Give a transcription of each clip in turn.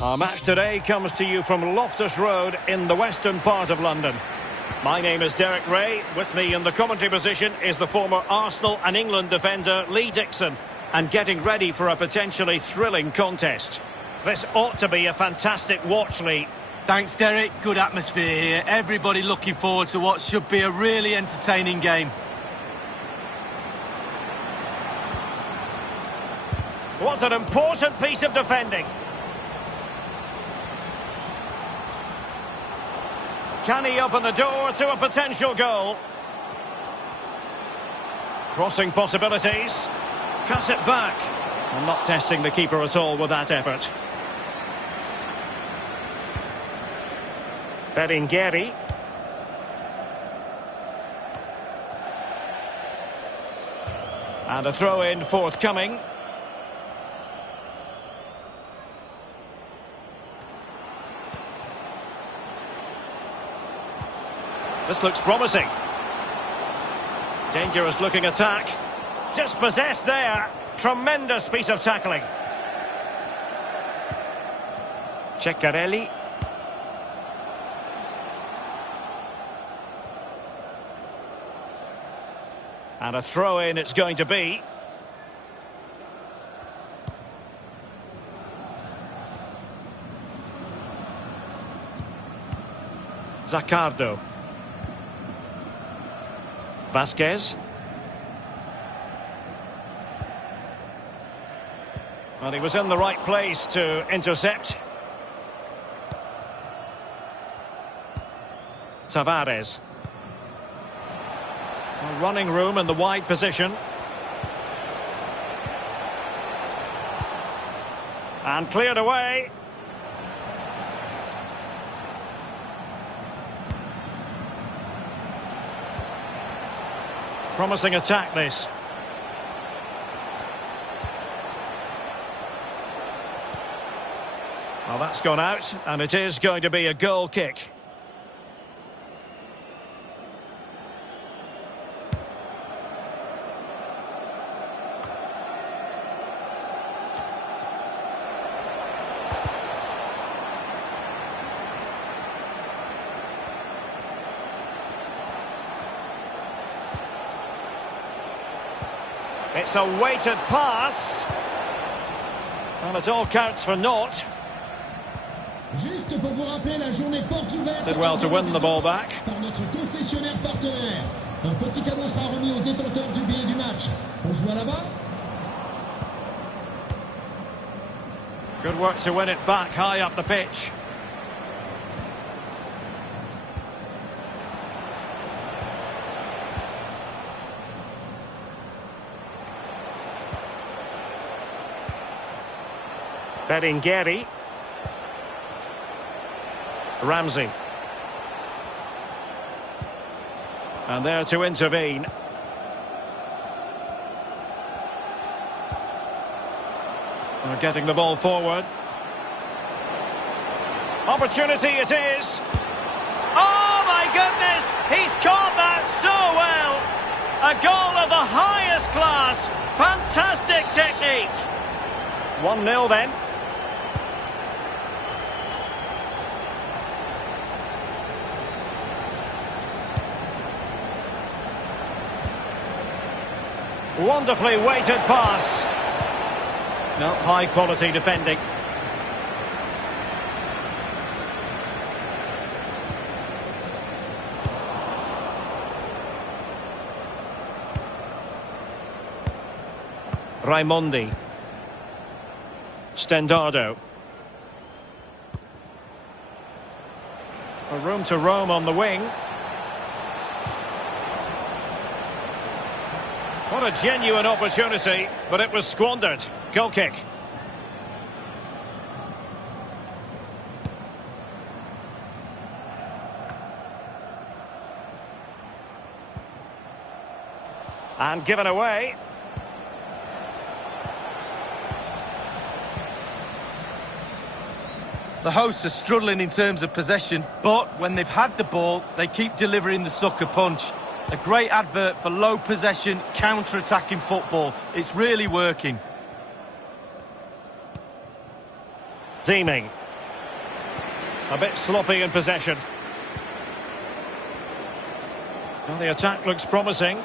Our match today comes to you from Loftus Road in the western part of London. My name is Derek Ray. With me in the commentary position is the former Arsenal and England defender Lee Dixon. And getting ready for a potentially thrilling contest. This ought to be a fantastic watch, Lee. Thanks, Derek. Good atmosphere here. Everybody looking forward to what should be a really entertaining game. What's an important piece of defending. Can he open the door to a potential goal? Crossing possibilities. Cuts it back. I'm not testing the keeper at all with that effort. Bellingheri. And a throw-in forthcoming. This looks promising. Dangerous looking attack. Just possessed there. Tremendous piece of tackling. Ceccarelli. And a throw-in it's going to be. Zaccardo. Vasquez. Well, he was in the right place to intercept. Tavares. Running room in the wide position. And cleared away. Promising attack, this. Well, that's gone out, and it is going to be a goal kick. It's a weighted pass. And it all counts for naught. Did well to win the ball back. Par notre concessionnaire partenaire. Un petit cadeau sera remis au détenteur du billet du match. On se voit là-bas. Good work to win it back high up the pitch. Bellingheri. Ramsey. And there to intervene. We're getting the ball forward. Opportunity it is. Oh my goodness! He's caught that so well! A goal of the highest class. Fantastic technique. 1-0 then. Wonderfully weighted pass. No, high quality defending. Raimondi. Stendardo. A room to roam on the wing. What a genuine opportunity, but it was squandered. Goal kick. And given away. The hosts are struggling in terms of possession, but when they've had the ball, they keep delivering the sucker punch. A great advert for low possession, counter-attacking football. It's really working. Teaming. A bit sloppy in possession. Well, the attack looks promising.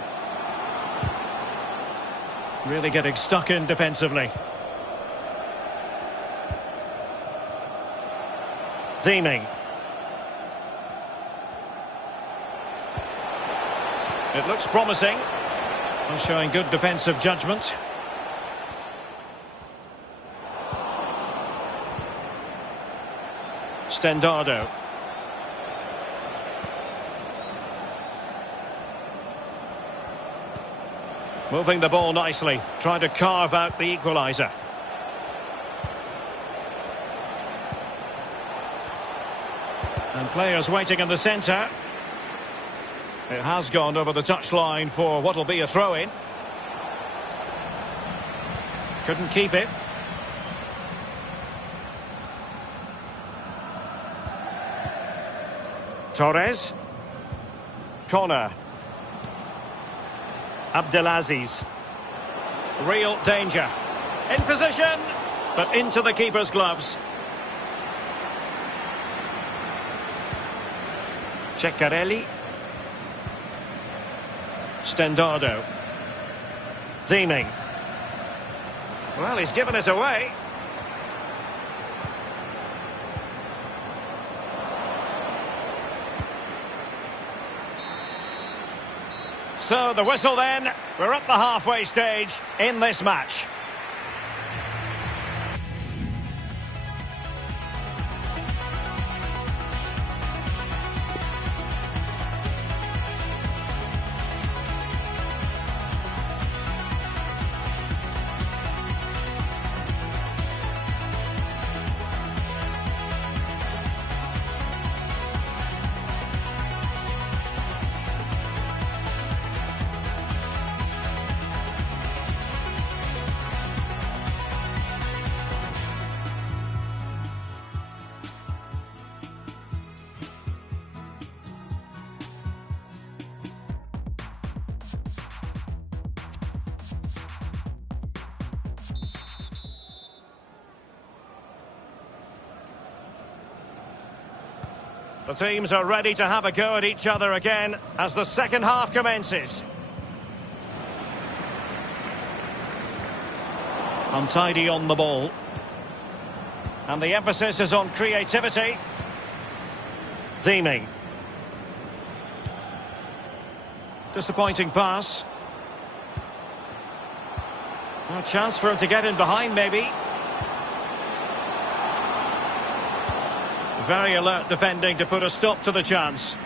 Really getting stuck in defensively. Deeming. It looks promising. And showing good defensive judgment. Stendardo. Moving the ball nicely, trying to carve out the equaliser. And players waiting in the centre. It has gone over the touchline for what will be a throw-in. Couldn't keep it. Torres. Corner. Abdelaziz. Real danger. In position, but into the keeper's gloves. Ceccarelli. Stendardo. Deeming. Well, he's given it away. So the whistle then. We're at the halfway stage in this match. The teams are ready to have a go at each other again as the second half commences. Untidy on the ball. And the emphasis is on creativity. Deeming. Disappointing pass. A chance for him to get in behind, maybe. Very alert defending to put a stop to the chance.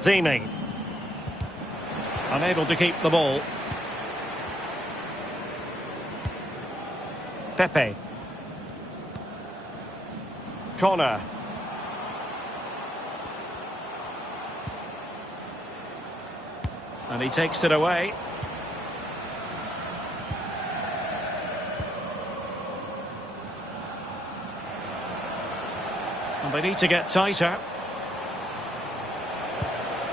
Deeming. Unable to keep the ball. Pepe. Corner. And he takes it away. And they need to get tighter.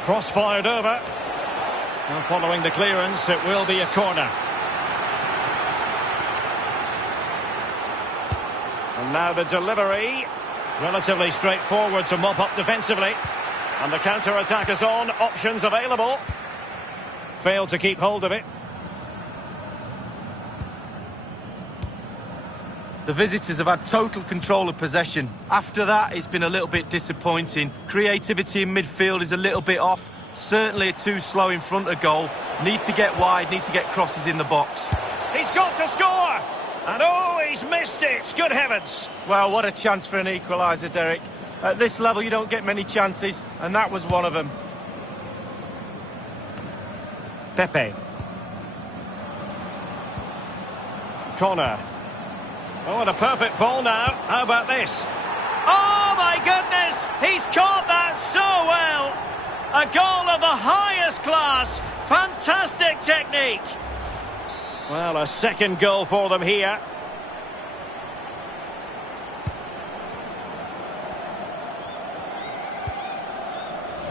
Cross fired over. And following the clearance, it will be a corner. And now the delivery. Relatively straightforward to mop up defensively. And the counter-attack is on. Options available. Failed to keep hold of it. The visitors have had total control of possession. After that, it's been a little bit disappointing. Creativity in midfield is a little bit off. Certainly too slow in front of goal. Need to get wide, need to get crosses in the box. He's got to score! And oh, he's missed it! Good heavens! Well, what a chance for an equaliser, Derek. At this level, you don't get many chances, and that was one of them. Pepe. Corner. Oh, and a perfect ball now. How about this? Oh, my goodness! He's caught that so well! A goal of the highest class. Fantastic technique. Well, a second goal for them here.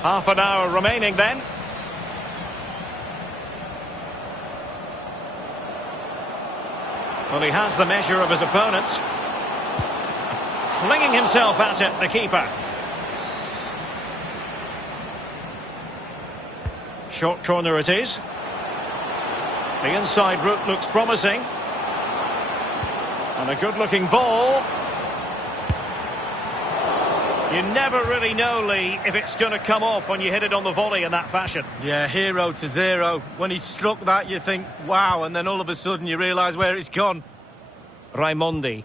Half an hour remaining then. Well, he has the measure of his opponent. Flinging himself at it, the keeper. Short corner it is. The inside route looks promising. And a good-looking ball. You never really know, Lee, if it's going to come off when you hit it on the volley in that fashion. Yeah, 0-0. When he struck that, you think, wow, and then all of a sudden you realise where it's gone. Raimondi.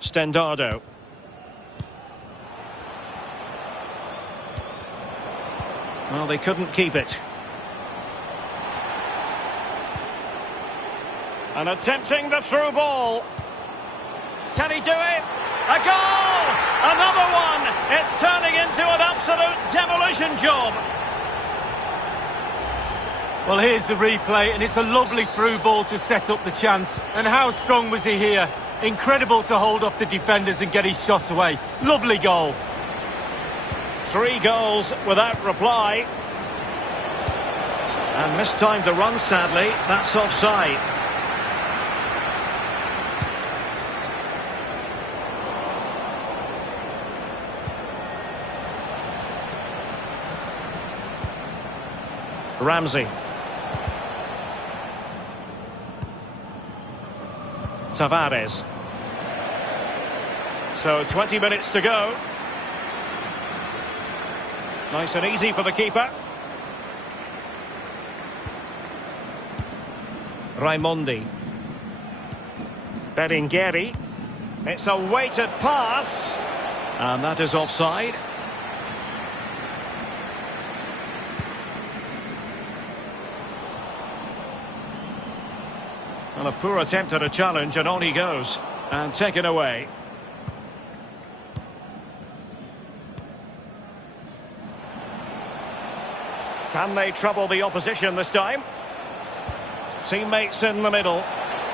Stendardo. Well, they couldn't keep it. And attempting the through ball. Can he do it? A goal! Another one! It's turning into an absolute demolition job. Well, here's the replay, and it's a lovely through ball to set up the chance. And how strong was he here? Incredible to hold off the defenders and get his shot away. Lovely goal. 3 goals without reply. And mistimed the run, sadly. That's offside. Ramsey. Tavares. So 20 minutes to go. Nice and easy for the keeper. Raimondi. Berengeri. It's a weighted pass. And that is offside. Well, a poor attempt at a challenge, and on he goes. And taken away. Can they trouble the opposition this time? Teammates in the middle.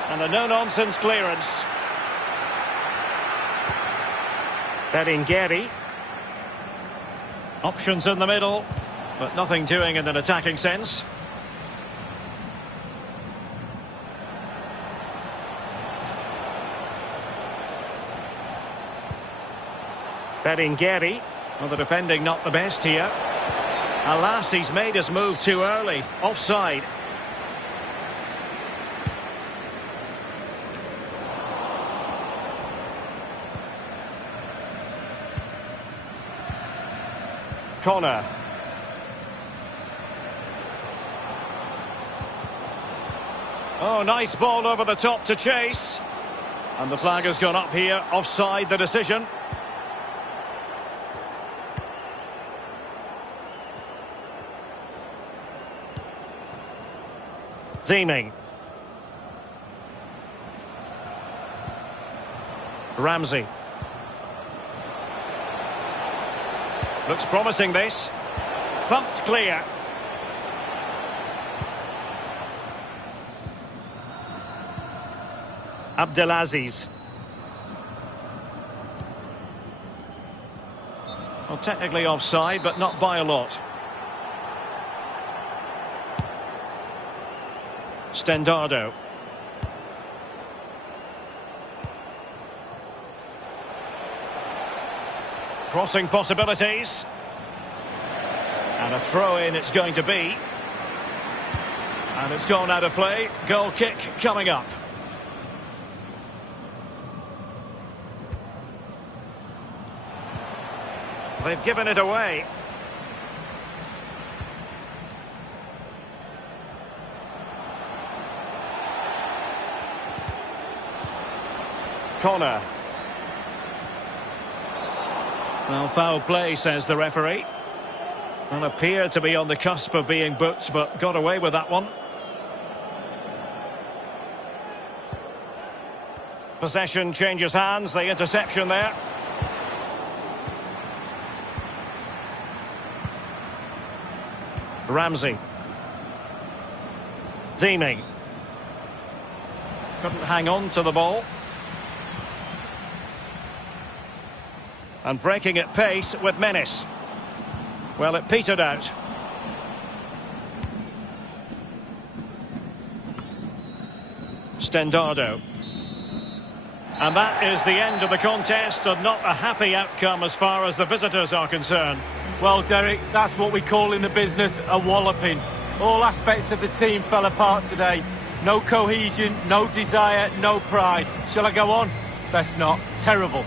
And a no-nonsense clearance. Berengeri. Options in the middle, but nothing doing in an attacking sense. Berengeri. Well, the defending not the best here. Alas, he's made his move too early. Offside. Corner. Oh, nice ball over the top to chase. And the flag has gone up here. Offside the decision. Zeeming. Ramsey. Looks promising, this. Thumped clear. Abdelaziz. Well, technically offside, but not by a lot. Stendardo. Crossing possibilities. And a throw-in it's going to be. And it's gone out of play. Goal kick coming up. They've given it away. Corner. Well, foul play, says the referee. And appeared to be on the cusp of being booked, but got away with that one. Possession changes hands, the interception there. Ramsey. Zeeming. Couldn't hang on to the ball. And breaking at pace with menace. Well, it petered out. Stendado. And that is the end of the contest, and not a happy outcome as far as the visitors are concerned. Well, Derek, that's what we call in the business a walloping. All aspects of the team fell apart today. No cohesion, no desire, no pride. Shall I go on? Best not. Terrible.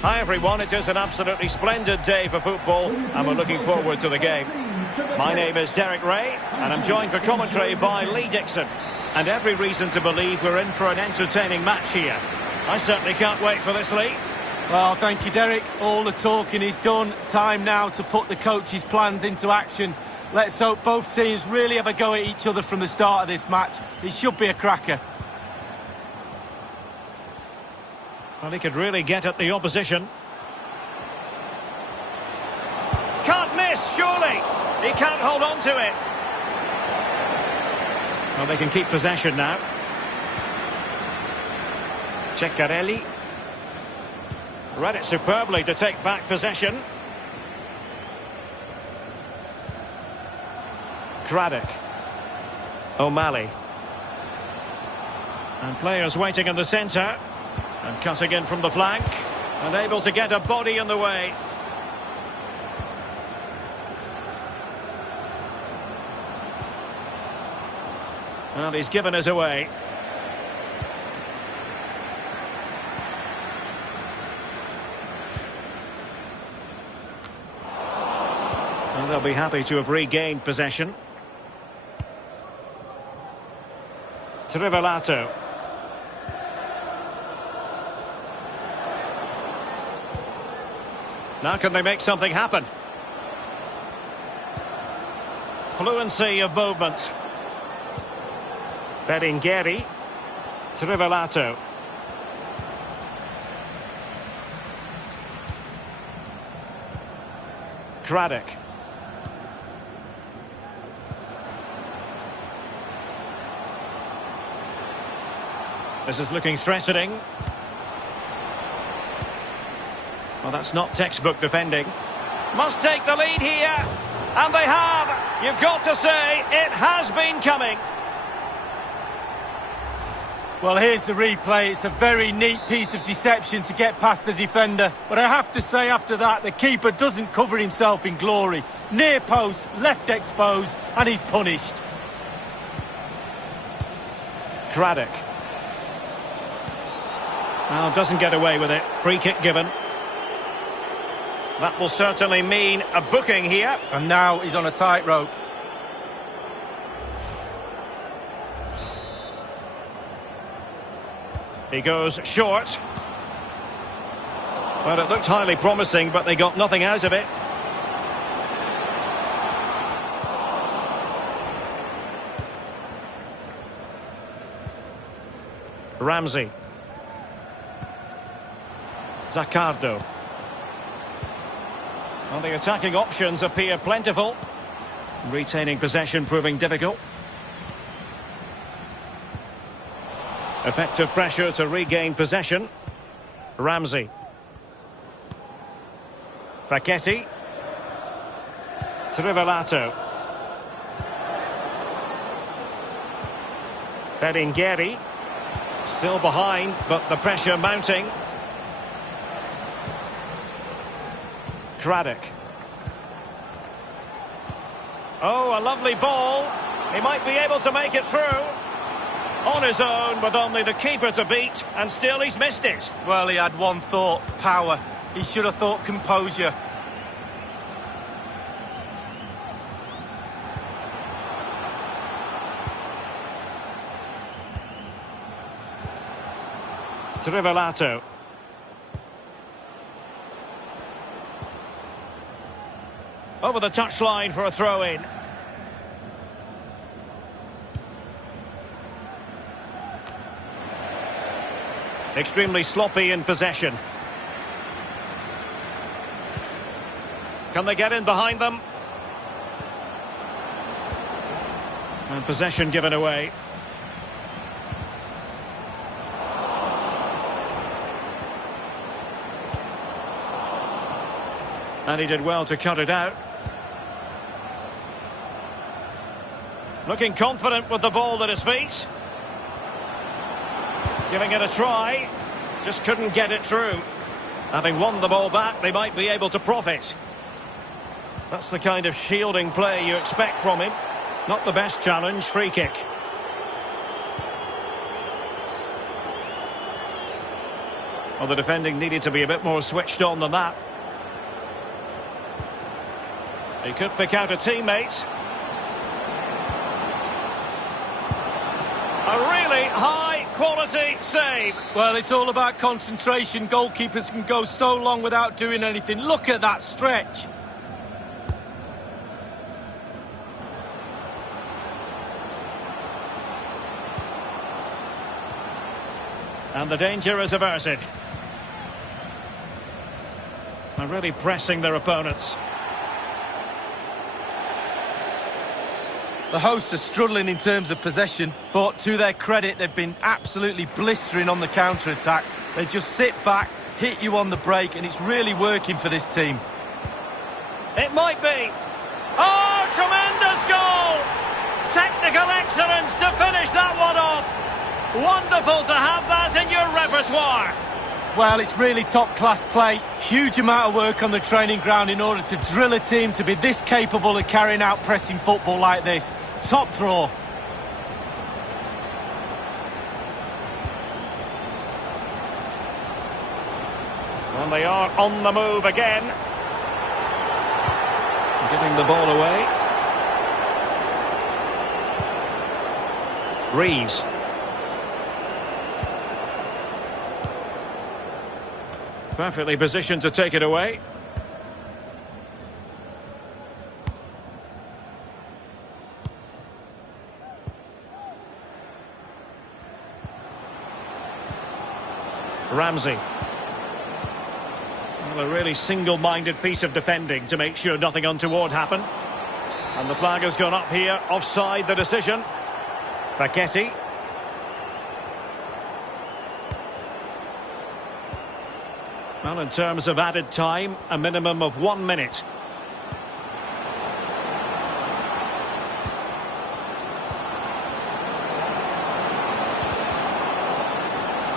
Hi everyone, it is an absolutely splendid day for football and we're looking forward to the game. My name is Derek Ray and I'm joined for commentary by Lee Dixon. And every reason to believe we're in for an entertaining match here. I certainly can't wait for this, Lee. Well, thank you, Derek. All the talking is done. Time now to put the coach's plans into action. Let's hope both teams really have a go at each other from the start of this match. It should be a cracker. Well, he could really get at the opposition. Can't miss, surely. He can't hold on to it. Well, they can keep possession now. Ceccarelli. Read it superbly to take back possession. Craddock. O'Malley. And players waiting in the centre. And cutting in from the flank. And able to get a body in the way. Well, he's given us away. Well, they'll be happy to have regained possession. Trivelato. Now can they make something happen? Fluency of movement. Berengeri. Trivelato. Craddock. This is looking threatening. Well, that's not textbook defending. Must take the lead here. And they have. You've got to say, it has been coming. Well, here's the replay. It's a very neat piece of deception to get past the defender. But I have to say after that, the keeper doesn't cover himself in glory. Near post, left exposed, and he's punished. Craddock. Well, doesn't get away with it. Free kick given. That will certainly mean a booking here. And now he's on a tightrope. He goes short. Well, it looked highly promising, but they got nothing out of it. Ramsey. Zaccardo. Well, the attacking options appear plentiful. Retaining possession proving difficult. Effective pressure to regain possession. Ramsey. Facchetti. Trivelato. Berengeri. Still behind, but the pressure mounting. Craddock. Oh, a lovely ball. He might be able to make it through. On his own, with only the keeper to beat, and still he's missed it. Well, he had one thought, power. He should have thought composure. Trivelato. Over the touchline for a throw-in. Extremely sloppy in possession. Can they get in behind them? And possession given away. And he did well to cut it out. Looking confident with the ball at his feet. Giving it a try. Just couldn't get it through. Having won the ball back, they might be able to profit. That's the kind of shielding play you expect from him. Not the best challenge, free kick. Well, the defending needed to be a bit more switched on than that. He could pick out a teammate. A really high-quality save. Well, it's all about concentration. Goalkeepers can go so long without doing anything. Look at that stretch. And the danger is averted. They're really pressing their opponents. The hosts are struggling in terms of possession, but to their credit, they've been absolutely blistering on the counter-attack. They just sit back, hit you on the break, and it's really working for this team. It might be. Oh, tremendous goal! Technical excellence to finish that one off. Wonderful to have that in your repertoire. Well, it's really top-class play. Huge amount of work on the training ground in order to drill a team to be this capable of carrying out pressing football like this. Top draw. And they are on the move again. Giving the ball away. Reeves. Perfectly positioned to take it away. Ramsey. Well, a really single-minded piece of defending to make sure nothing untoward happened. And the flag has gone up here, offside the decision. Facchetti. Well, in terms of added time, a minimum of 1 minute.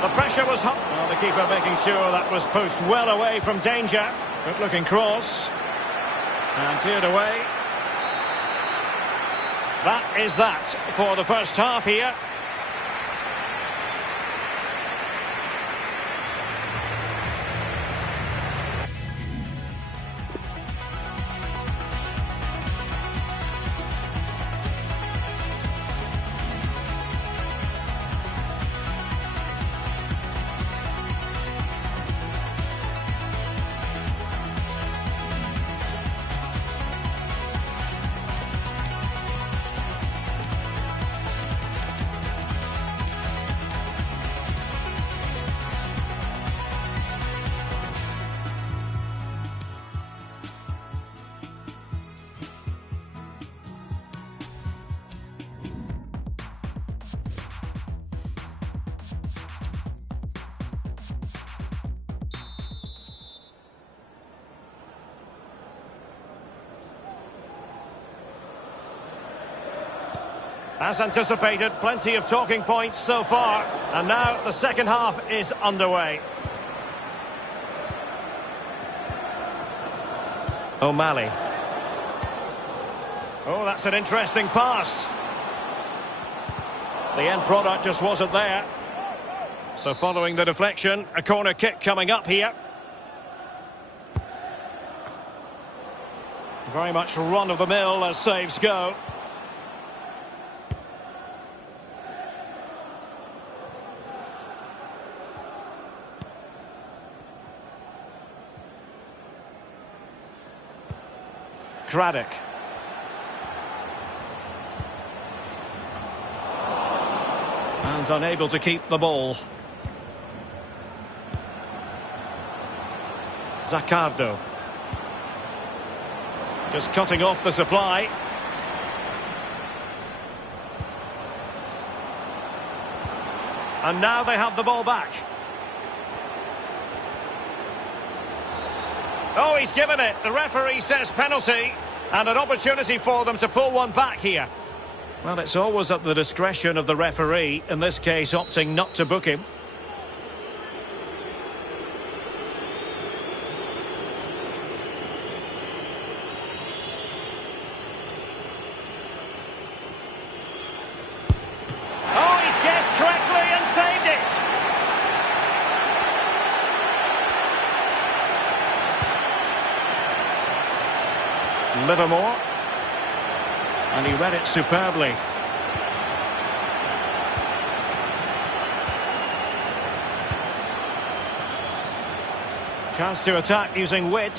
The pressure was hot. Well, the keeper making sure that was pushed well away from danger. Good looking cross. And cleared away. That is that for the first half here. As anticipated, plenty of talking points so far. And now the second half is underway. O'Malley. Oh, that's an interesting pass. The end product just wasn't there. So following the deflection, a corner kick coming up here. Very much run-of-the-mill as saves go. Craddock. And unable to keep the ball. Zaccardo. Just cutting off the supply. And now they have the ball back. Oh, he's given it. The referee says penalty. And an opportunity for them to pull one back here. Well, it's always at the discretion of the referee. In this case, opting not to book him. Oh, he's guessed correctly and saved it. Livermore. And he read it superbly. Chance to attack using wit.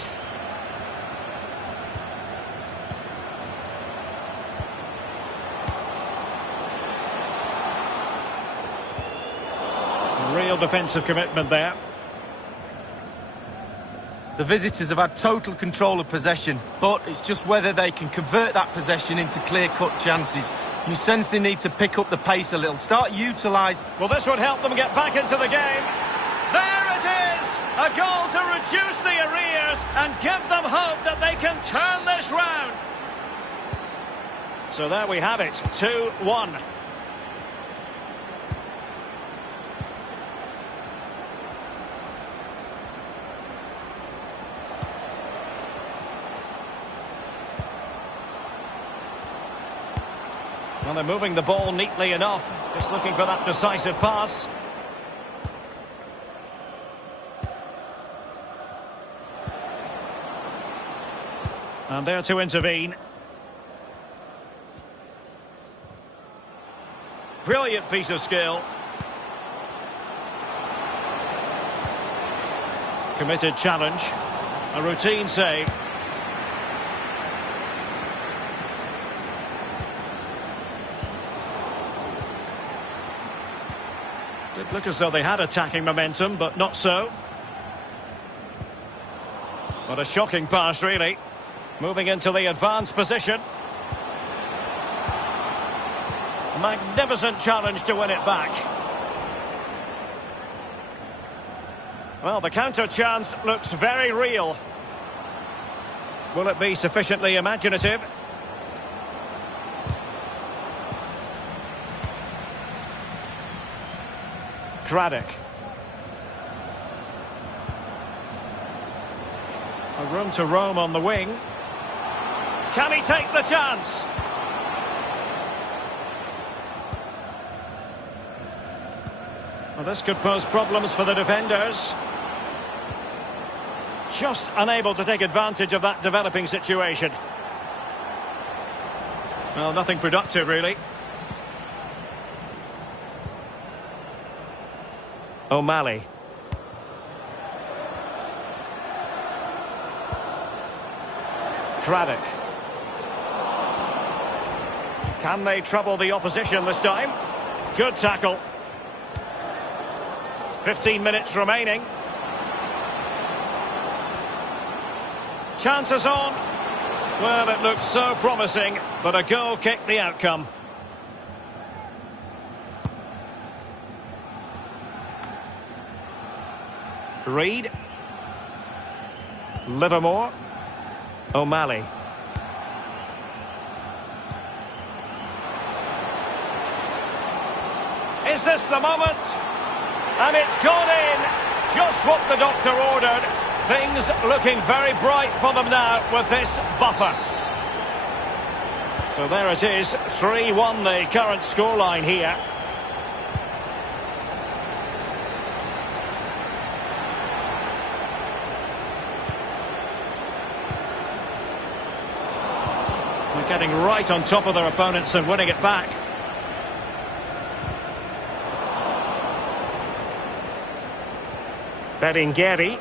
Real defensive commitment there. The visitors have had total control of possession, but it's just whether they can convert that possession into clear-cut chances. You sense they need to pick up the pace a little, start utilise... Well, this would help them get back into the game. There it is! A goal to reduce the arrears and give them hope that they can turn this round. So there we have it, 2-1. Well, they're moving the ball neatly enough. Just looking for that decisive pass. And there to intervene. Brilliant piece of skill. Committed challenge. A routine save. Did look as though they had attacking momentum, but not so. What a shocking pass, really. Moving into the advanced position. Magnificent challenge to win it back. Well, the counter chance looks very real. Will it be sufficiently imaginative? Craddock. A room to roam on the wing. Can he take the chance? Well, this could pose problems for the defenders. Just unable to take advantage of that developing situation. Well, nothing productive, really. O'Malley. Craddock. Can they trouble the opposition this time? Good tackle. 15 minutes remaining. Chances on. Well, it looked so promising, but a goal kicked the outcome. Reed. Livermore. O'Malley. Is this the moment? And it's gone in. Just what the doctor ordered. Things looking very bright for them now with this buffer. So there it is. 3-1 the current scoreline here. They're getting right on top of their opponents and winning it back. Berenguer.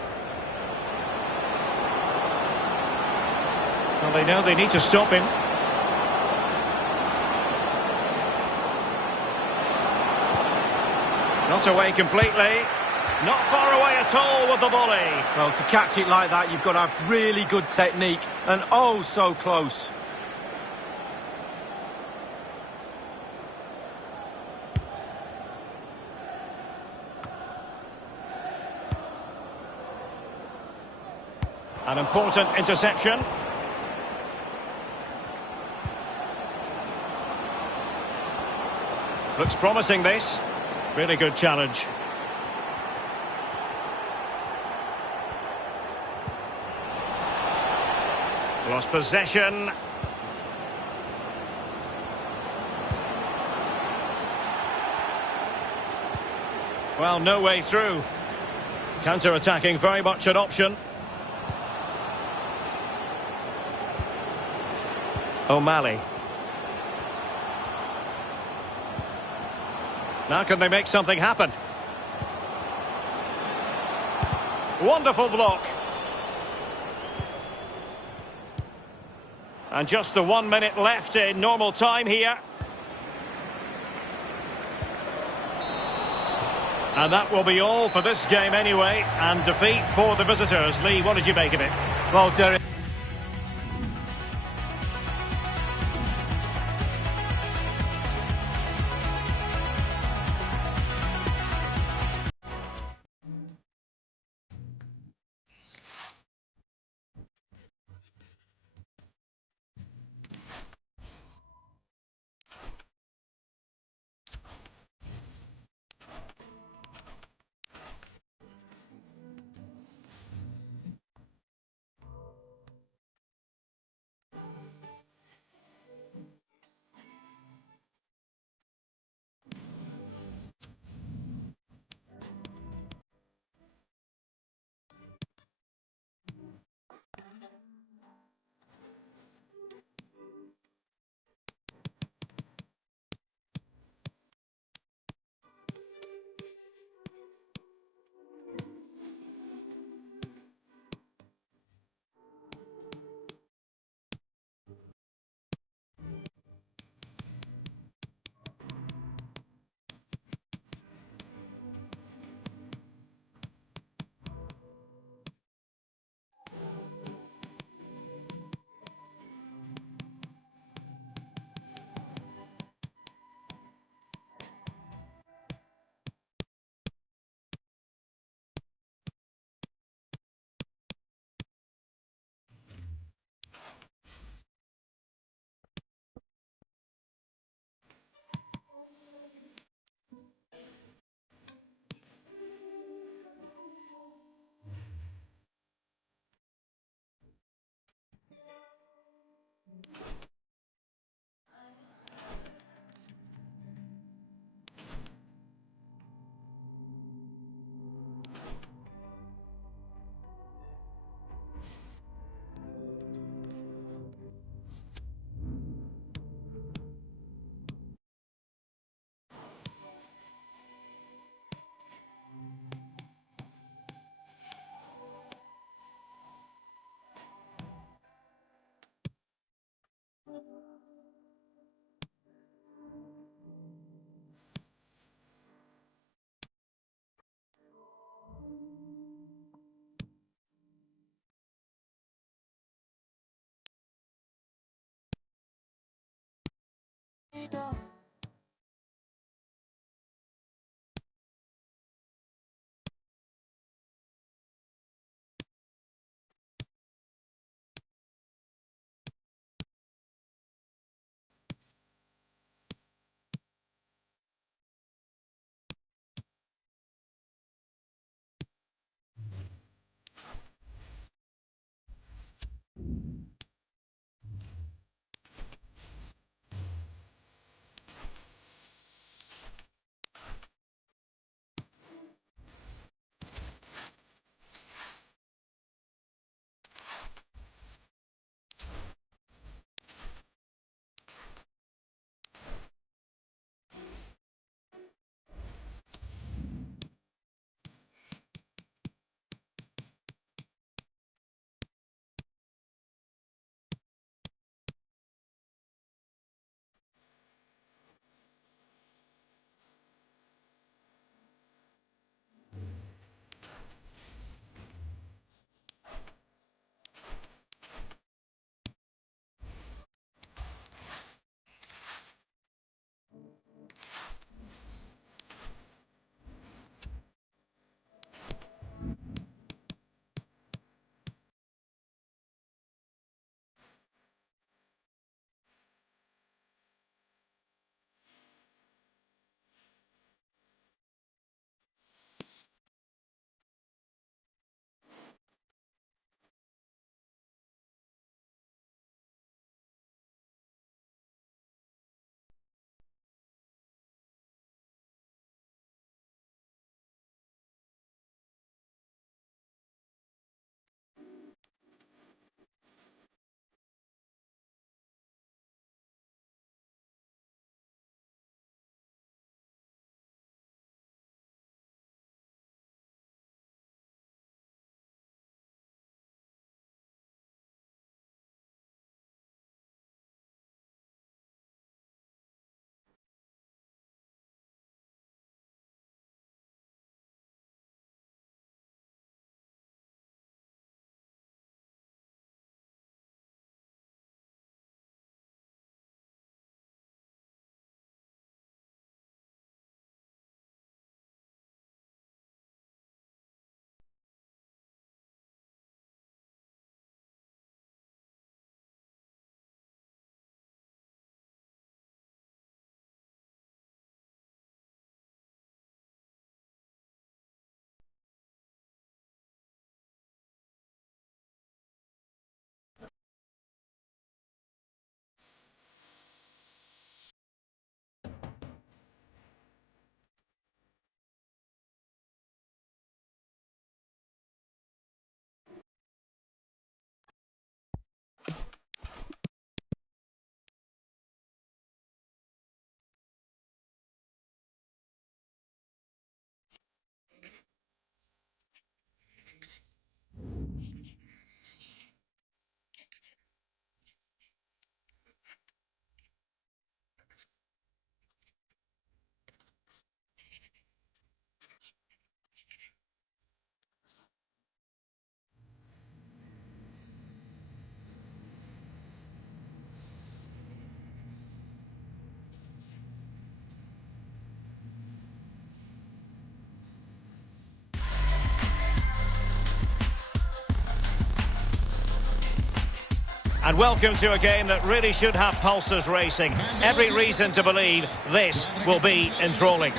Well, they know they need to stop him. Not away completely. Not far away at all with the volley. Well, to catch it like that, you've got to have really good technique. And oh, so close. An important interception. Looks promising, this. Really good challenge. Lost possession. Well, no way through. Counter-attacking, very much an option. O'Malley. Now can they make something happen? Wonderful block. And just the 1 minute left in normal time here. And that will be all for this game anyway. And defeat for the visitors. Lee, what did you make of it? Well, Derek. and welcome to a game that really should have pulses racing. Every reason to believe this will be enthralling.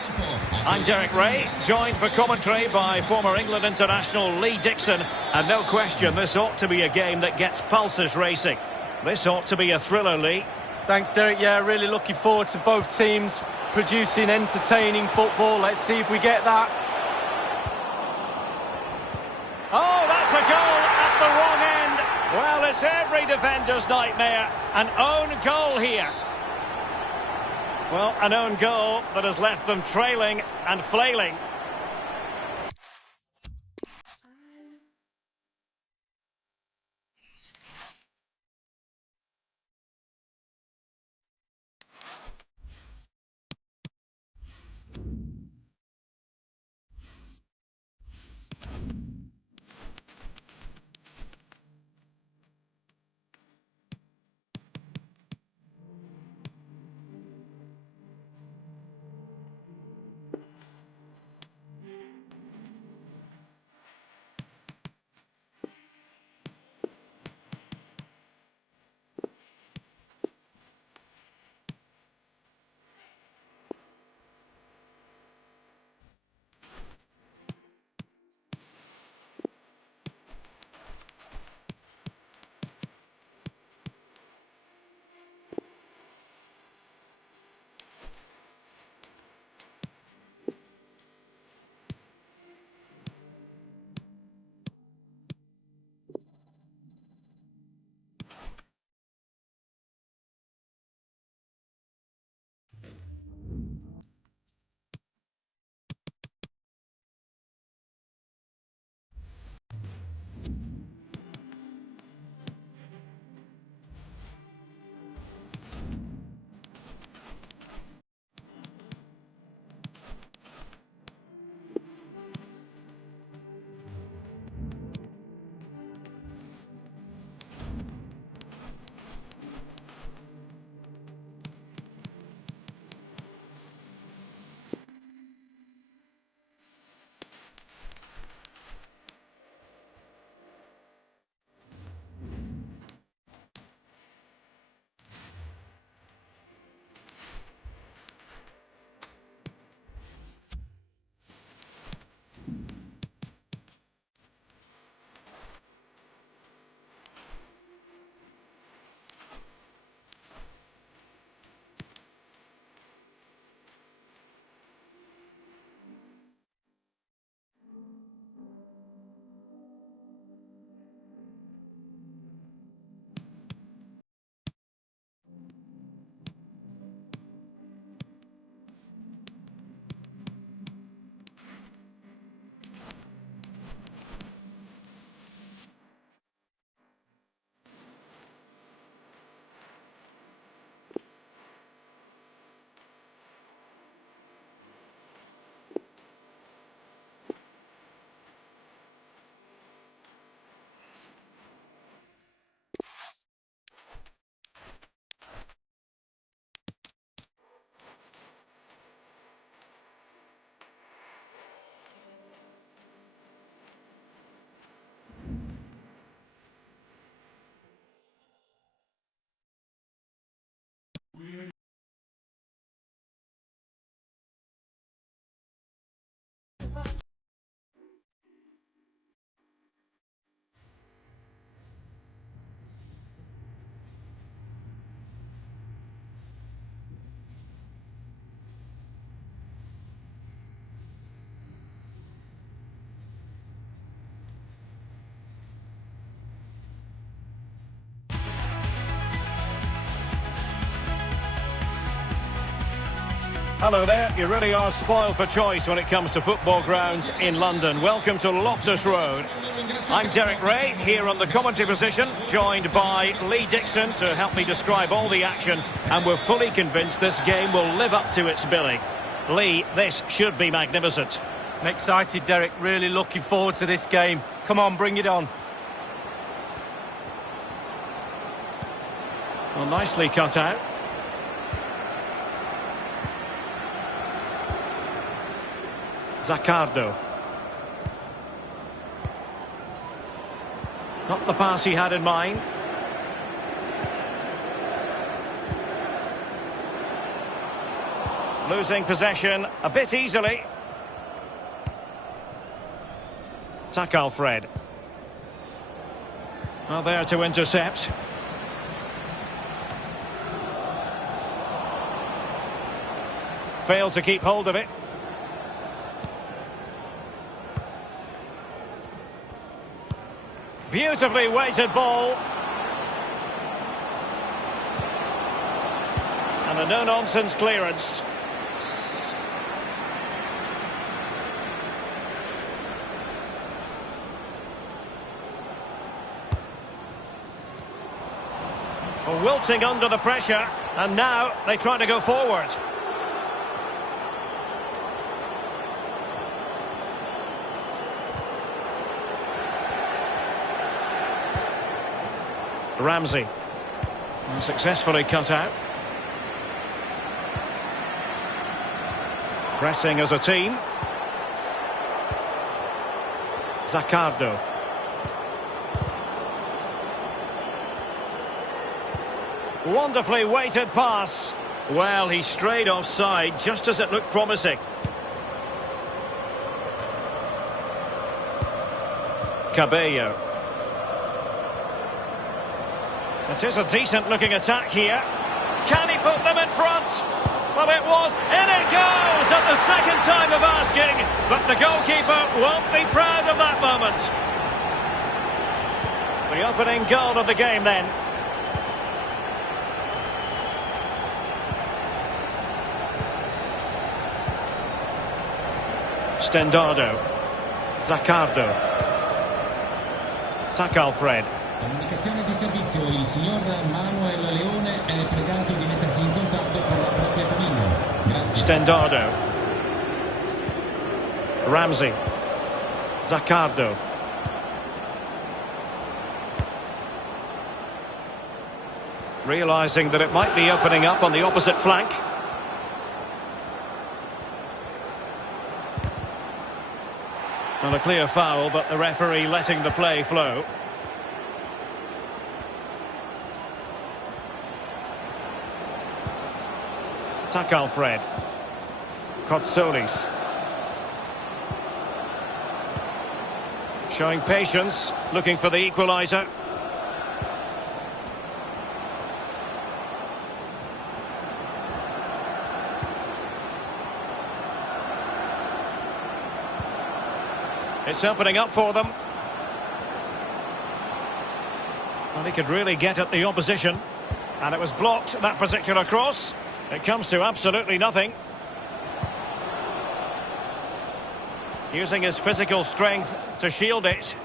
I'm Derek Ray, joined for commentary by former England international Lee Dixon, and no question this ought to be a game that gets pulses racing. This ought to be a thriller, Lee. Thanks, Derek. Yeah, really looking forward to both teams producing entertaining football. Let's see if we get that. Oh, that's a goal at the wrong end. Well, it's every defender's nightmare. An own goal here. Well, an own goal that has left them trailing and flailing. Hello there, you really are spoiled for choice when it comes to football grounds in London. Welcome to Loftus Road. I'm Derek Ray, here on the commentary position, joined by Lee Dixon to help me describe all the action, and we're fully convinced this game will live up to its billing. Lee, this should be magnificent. I'm excited, Derek. Really looking forward to this game. Come on, bring it on. Well, nicely cut out. Zaccardo. Not the pass he had in mind. Losing possession a bit easily. Tuck Alfred. Well, there to intercept. Failed to keep hold of it. Beautifully weighted ball. And a no-nonsense clearance. Wilting under the pressure, and now they try to go forward. Ramsey. Successfully cut out. Pressing as a team. Zaccardo. Wonderfully weighted pass. Well, he strayed offside just as it looked promising. Cabello. It is a decent-looking attack here. Can he put them in front? Well, it was. In it goes at the second time of asking. But the goalkeeper won't be proud of that moment. The opening goal of the game then. Stendado. Zaccardo. Tuck Alfred. Comunicazione di servizio, il signor Manuel Leone è pregato di mettersi in contatto con la propria famiglia. Grazie. Stendado. Ramsey. Zaccardo. Realising that it might be opening up on the opposite flank. Well, a clear foul, but the referee letting the play flow. Tuck Alfred. Kotsolis. Showing patience, looking for the equaliser. It's opening up for them. Well, he could really get at the opposition. And it was blocked, that particular cross. It comes to absolutely nothing. Using his physical strength to shield it.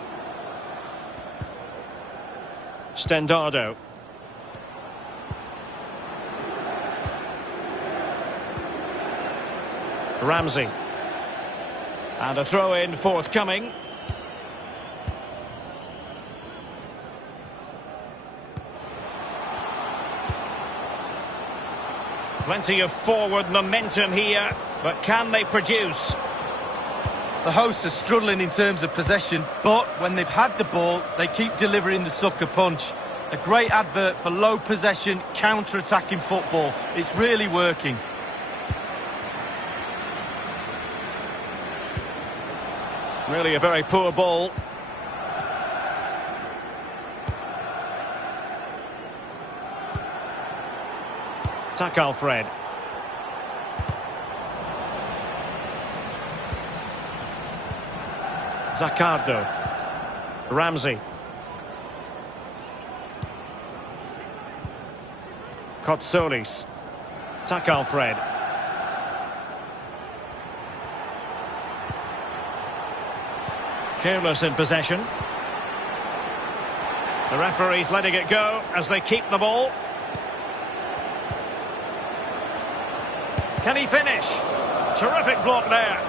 Stendado. Ramsey. And a throw-in forthcoming. Plenty of forward momentum here, but can they produce? The hosts are struggling in terms of possession, but when they've had the ball, they keep delivering the sucker punch. A great advert for low possession, counter-attacking football. It's really working. Really a very poor ball. Tuck Alfred. Zaccardo. Ramsey. Kotsolis. Tuck Alfred. Careless in possession. The referee's letting it go as they keep the ball. Can he finish? Terrific block there.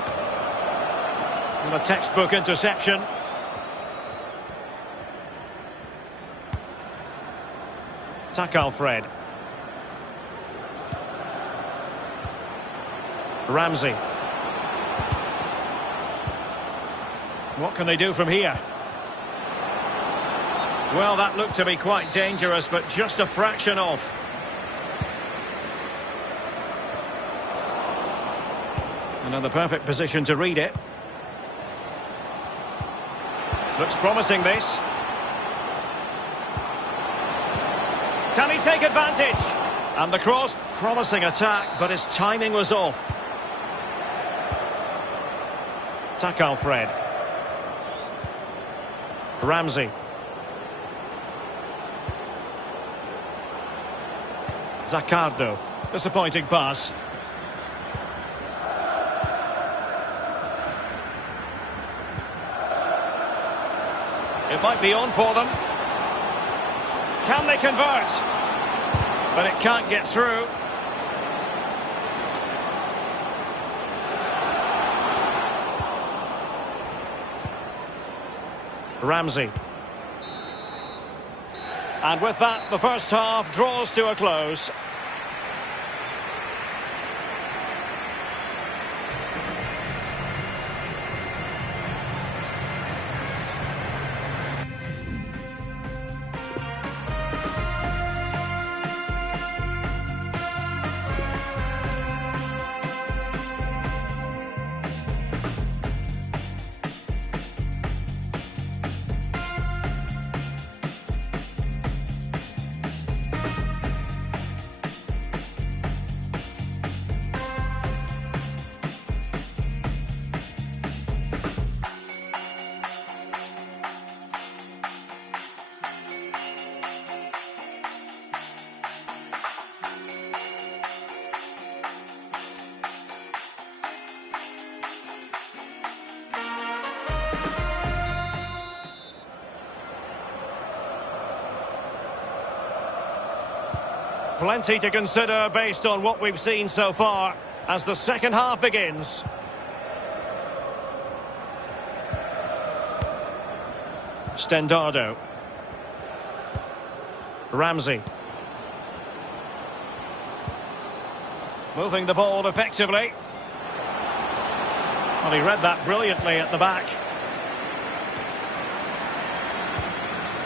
And a textbook interception. Tuck Alfred. Ramsey. What can they do from here? Well, that looked to be quite dangerous, but just a fraction off. Another perfect position to read it. Looks promising, this. Can he take advantage? And the cross, promising attack, but his timing was off. Attack Alfred. Ramsey. Zaccardo. Disappointing pass. It might be on for them. Can they convert? But it can't get through. Ramsey. And with that, the first half draws to a close. Plenty to consider based on what we've seen so far as the second half begins. Stendardo. Ramsey. Moving the ball effectively. Well, he read that brilliantly at the back.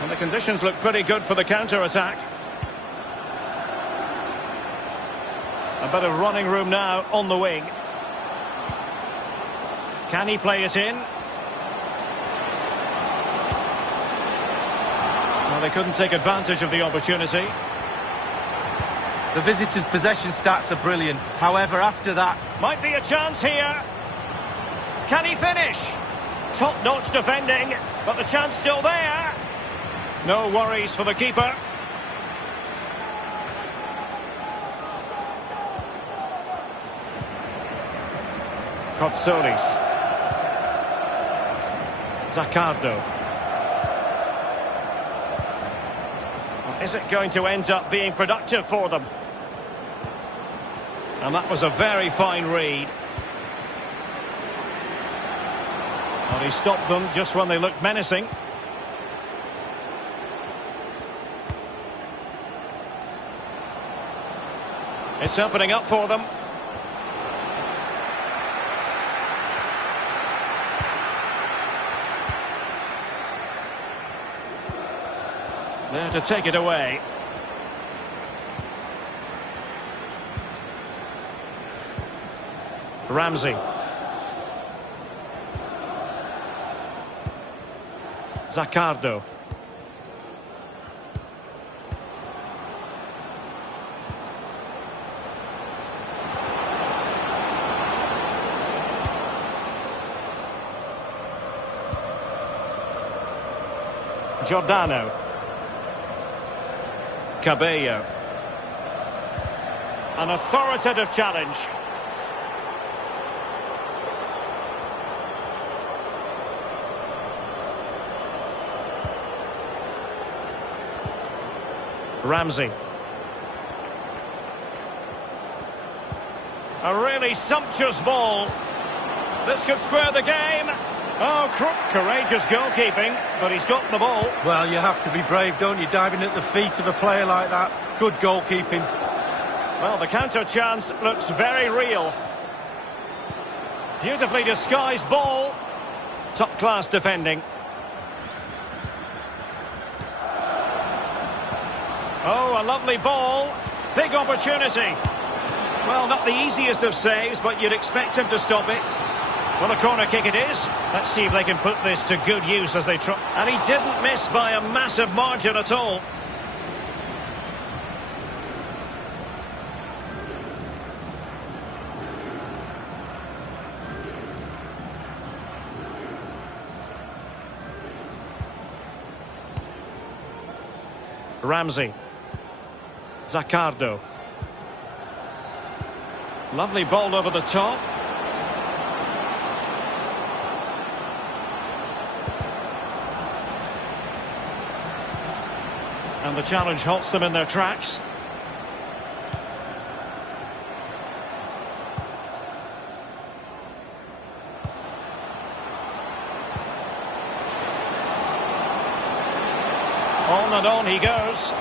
And the conditions look pretty good for the counter-attack. A bit of running room now on the wing. Can he play it in? Well, they couldn't take advantage of the opportunity. The visitors' possession stats are brilliant. However, after that... Might be a chance here. Can he finish? Top-notch defending, but the chance still there. No worries for the keeper. Kotsolis. Zaccardo. Is it going to end up being productive for them? And that was a very fine read. Well, he stopped them just when they looked menacing. It's opening up for them. There to take it away. Ramsey. Zaccardo. Giordano. Cabello. An authoritative challenge. Ramsey. A really sumptuous ball. This could square the game. Oh, courageous goalkeeping, but he's got the ball. Well, you have to be brave, don't you, diving at the feet of a player like that. Good goalkeeping. Well, the counter chance looks very real. Beautifully disguised ball. Top-class defending. Oh, a lovely ball. Big opportunity. Well, not the easiest of saves, but you'd expect him to stop it. Well, a corner kick it is. Let's see if they can put this to good use as they try. And he didn't miss by a massive margin at all. Ramsey. Zaccardo. Lovely ball over the top. And the challenge halts them in their tracks. On and on he goes.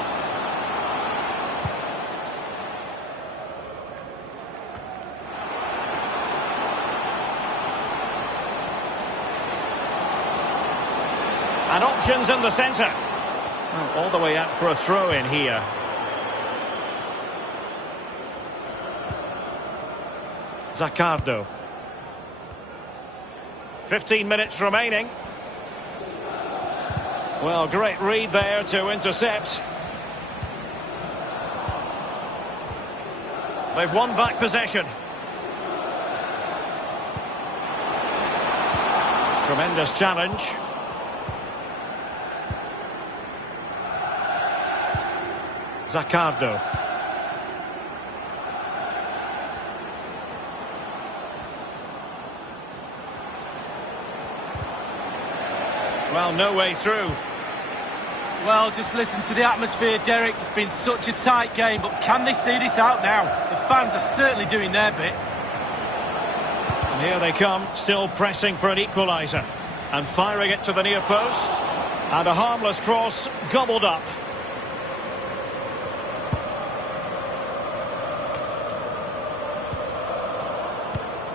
And options in the centre. Oh, all the way out for a throw in here. Zaccardo. 15 minutes remaining. Well, great read there to intercept. They've won back possession. Tremendous challenge. Zaccardo. Well, no way through. Well, just listen to the atmosphere, Derek. It's been such a tight game, but can they see this out now? The fans are certainly doing their bit. And here they come, still pressing for an equaliser. And firing it to the near post. And a harmless cross gobbled up.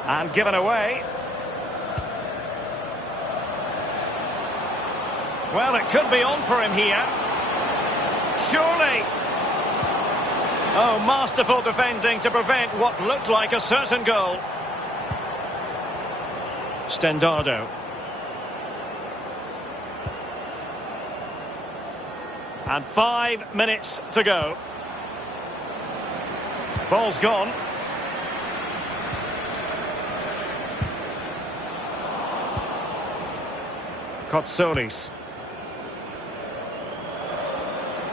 And given away. Well, it could be on for him here. Surely. Oh, masterful defending to prevent what looked like a certain goal. Stendardo. And 5 minutes to go. Ball's gone. Kotsoris.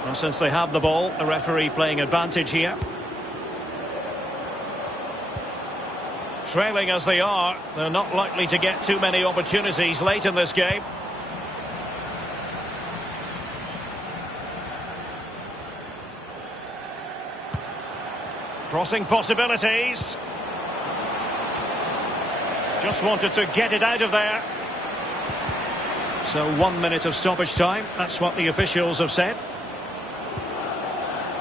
Well, since they have the ball, the referee playing advantage here. Trailing as they are, they're not likely to get too many opportunities late in this game. Crossing possibilities. Just wanted to get it out of there. So 1 minute of stoppage time. That's what the officials have said.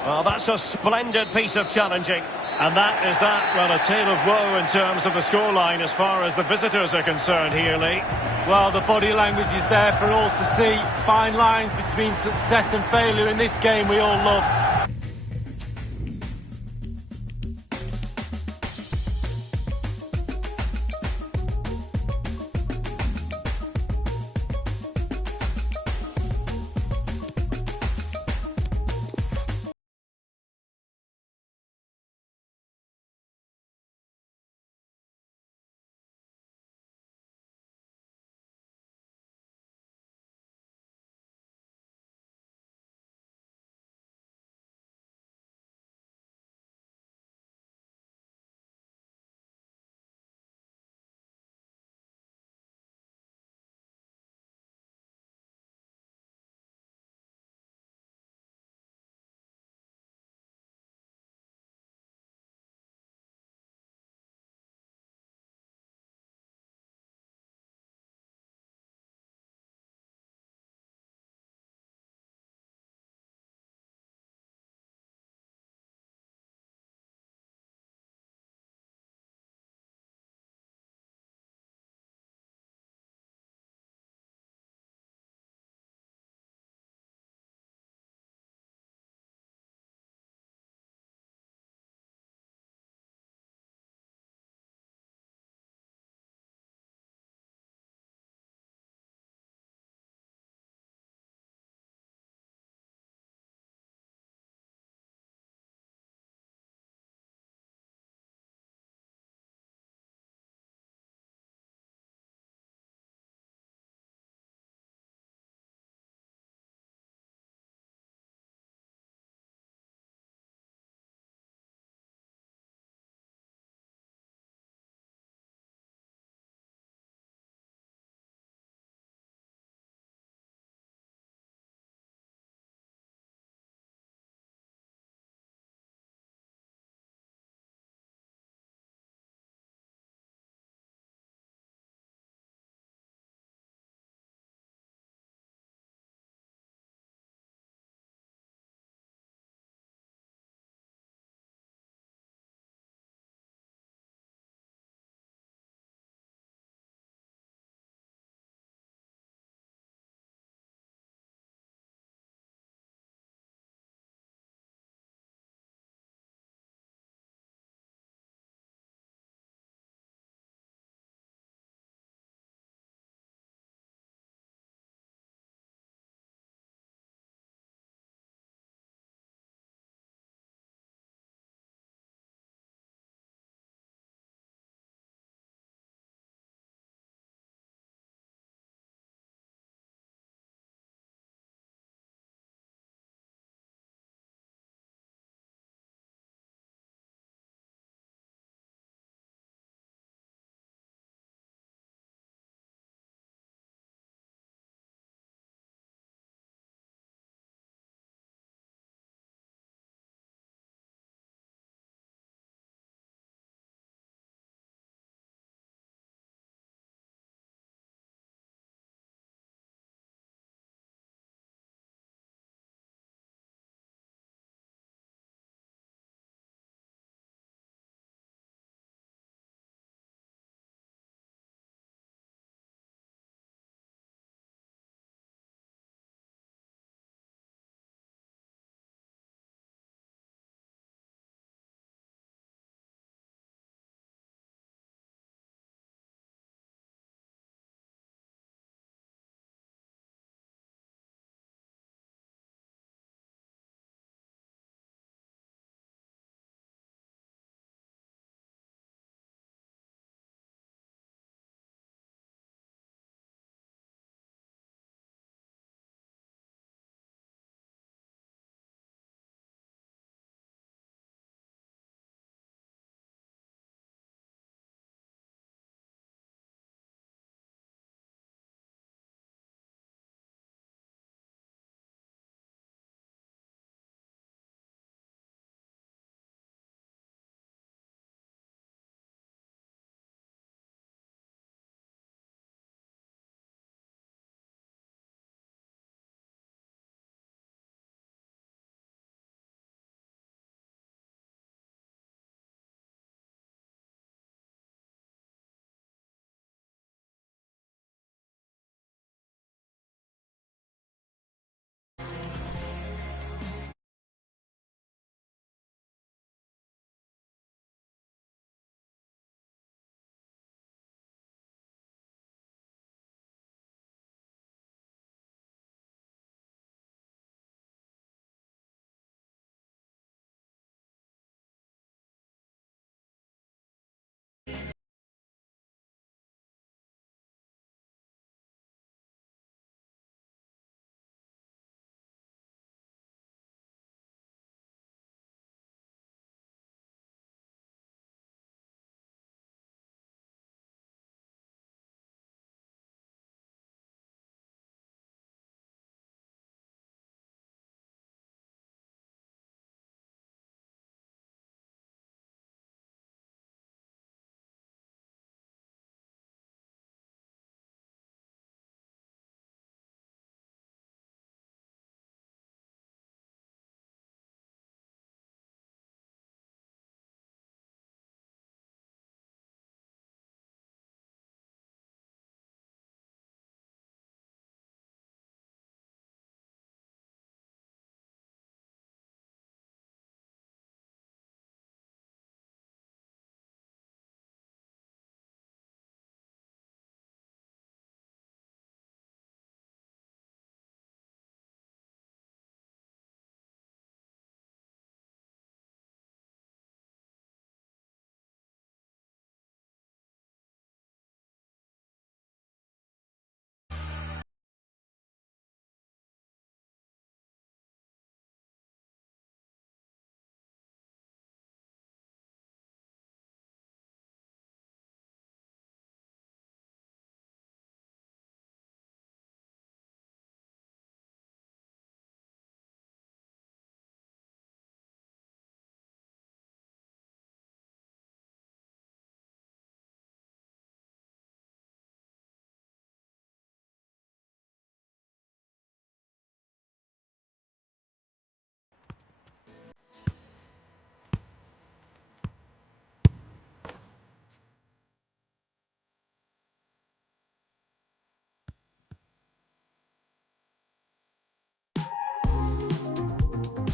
Well, that's a splendid piece of challenging. And that is that. Well, a tale of woe in terms of the scoreline as far as the visitors are concerned here, Lee. Well, the body language is there for all to see. Fine lines between success and failure in this game we all love.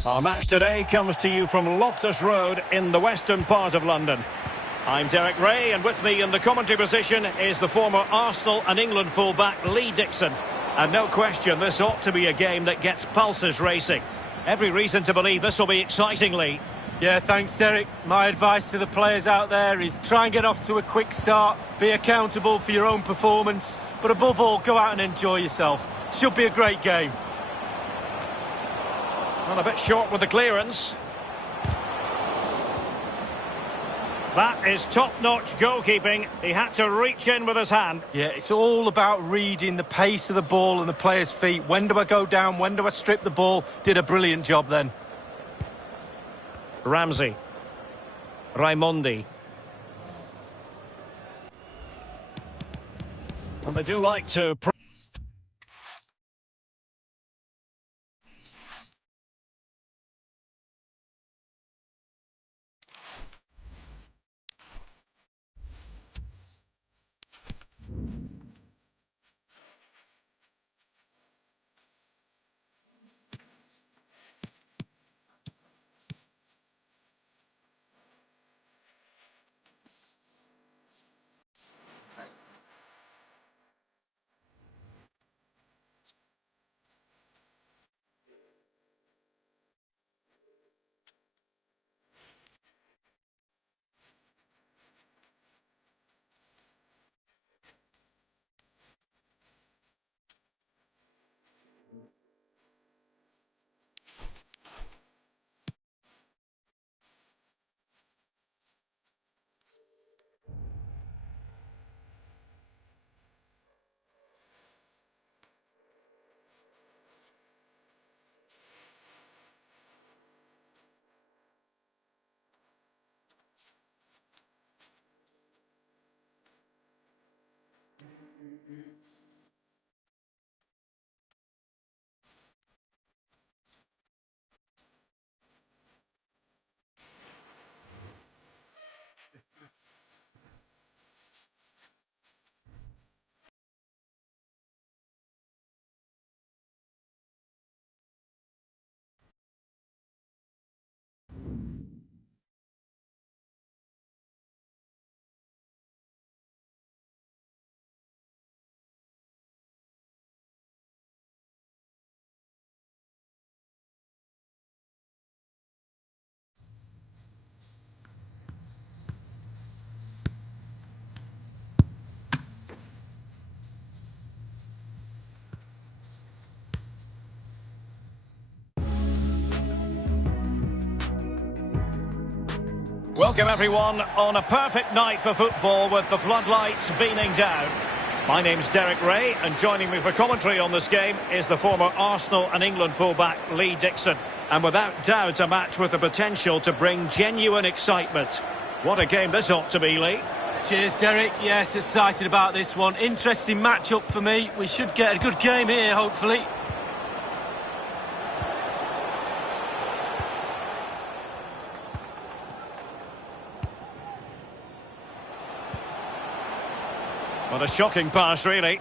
Our match today comes to you from Loftus Road in the western part of London. I'm Derek Ray, and with me in the commentary position is the former Arsenal and England fullback Lee Dixon. And no question, this ought to be a game that gets pulses racing. Every reason to believe this will be exciting, Lee. Yeah, thanks, Derek. My advice to the players out there is try and get off to a quick start, be accountable for your own performance, but above all, go out and enjoy yourself. Should be a great game. Well, a bit short with the clearance. That is top-notch goalkeeping. He had to reach in with his hand. Yeah, it's all about reading the pace of the ball and the player's feet. When do I go down? When do I strip the ball? Did a brilliant job then. Ramsey. Raimondi. And they do like to... Welcome everyone on a perfect night for football with the floodlights beaming down. My name's Derek Ray, and joining me for commentary on this game is the former Arsenal and England fullback Lee Dixon. And without doubt a match with the potential to bring genuine excitement. What a game this ought to be, Lee. Cheers, Derek. Yes, excited about this one. Interesting match-up for me. We should get a good game here, hopefully. What a shocking pass, really.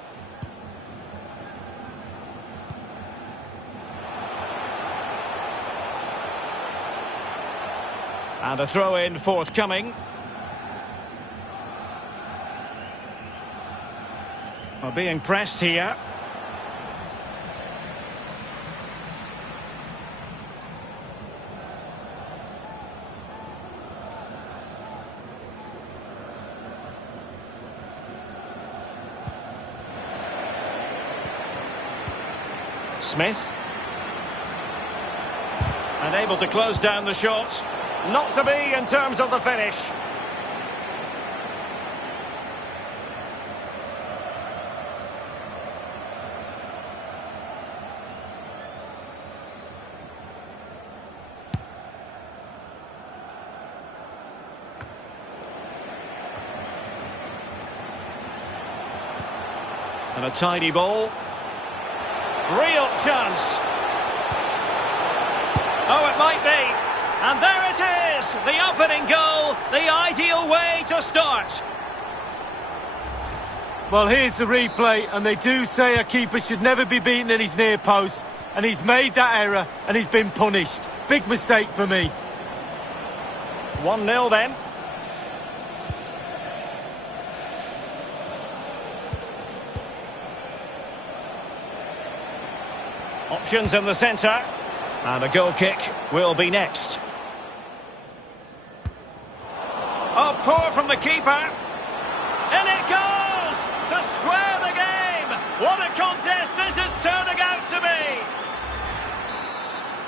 And a throw-in forthcoming. Well, being pressed here. Smith. And able to close down the shot. Not to be in terms of the finish. And a tidy ball. Real chance. Oh, it might be. And there it is. The opening goal. The ideal way to start. Well, here's the replay, and they do say a keeper should never be beaten in his near post, and he's made that error, and he's been punished. Big mistake for me. 1-0 then. Options in the centre. And a goal kick will be next. Oh, poor from the keeper. In it goes! To square the game! What a contest this is turning out to be!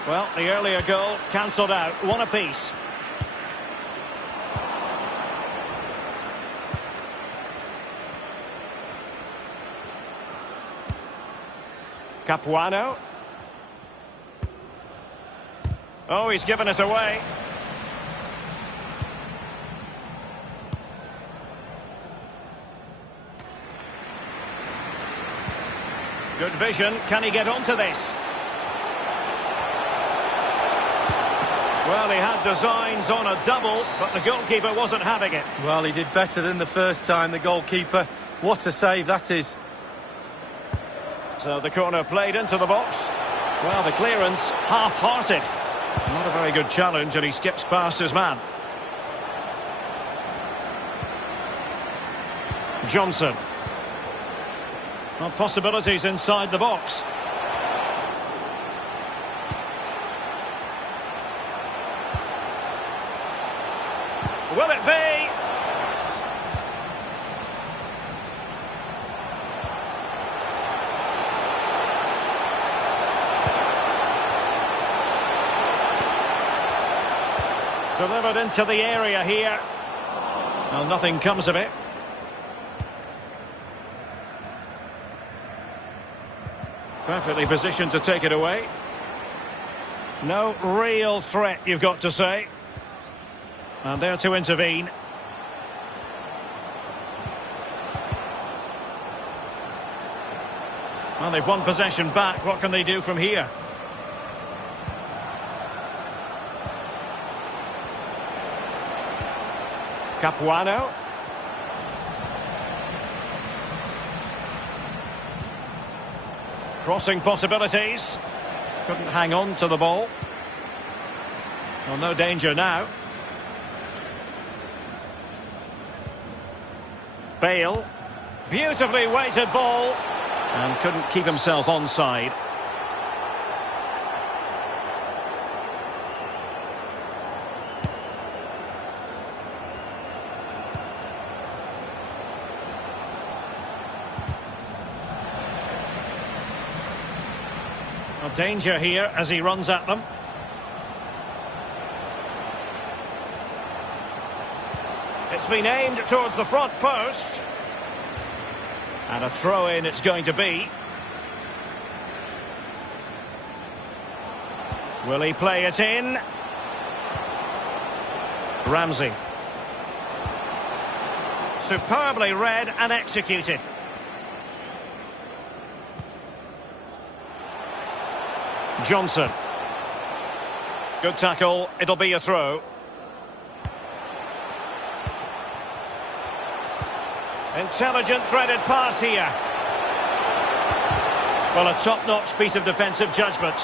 Well, the earlier goal cancelled out. One apiece. Capuano. Oh, he's given it away. Good vision. Can he get onto this? Well, he had designs on a double, but the goalkeeper wasn't having it. Well, he did better than the first time, the goalkeeper. What a save that is. So the corner played into the box. Well, the clearance half-hearted. Not a very good challenge, and he skips past his man. Johnson. Well, possibilities inside the box. Will it be? Delivered into the area here. Well, nothing comes of it. Perfectly positioned to take it away. No real threat, you've got to say. And there to intervene. Well, they've won possession back. What can they do from here? Capuano. Crossing possibilities. Couldn't hang on to the ball. Well, no danger now. Bale. Beautifully weighted ball. And couldn't keep himself onside. Danger here as he runs at them. It's been aimed towards the front post. And a throw-in it's going to be. Will he play it in? Ramsey. Superbly read and executed. Johnson. Good tackle. It'll be a throw. Intelligent threaded pass here. Well, a top-notch piece of defensive judgment.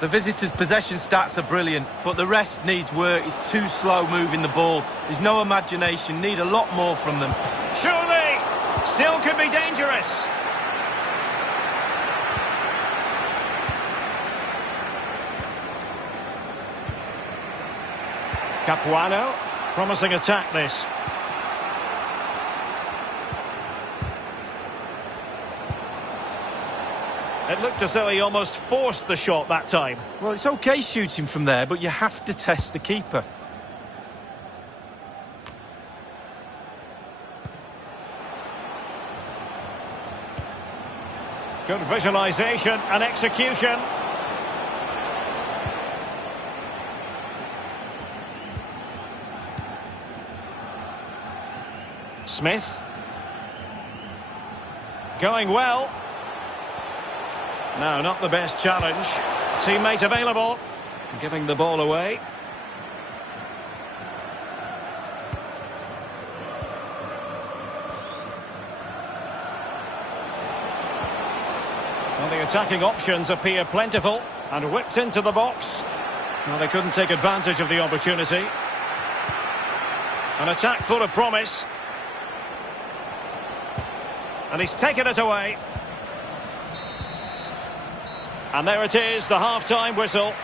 The visitors' possession stats are brilliant, but the rest needs work. It's too slow moving the ball. There's no imagination. Need a lot more from them. Surely, still could be dangerous. Capuano, promising attack this. It looked as though he almost forced the shot that time. Well, it's okay shooting from there, but you have to test the keeper. Good visualisation and execution. Smith. Going well. No, not the best challenge. Teammate available. Giving the ball away. Attacking options appear plentiful, and whipped into the box. Well, they couldn't take advantage of the opportunity. An attack full of promise. And he's taken it away. And there it is, the half-time whistle.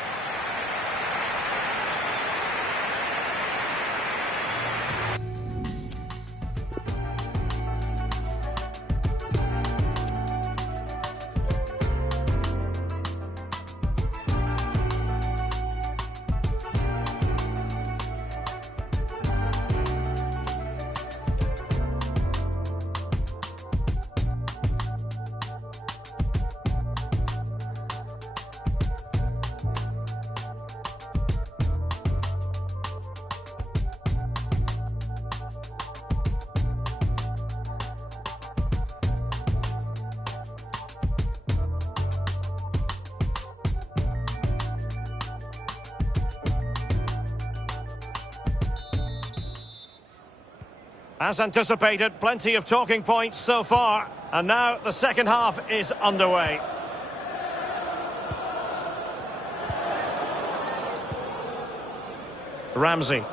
As anticipated, plenty of talking points so far. And now the second half is underway. Ramsey.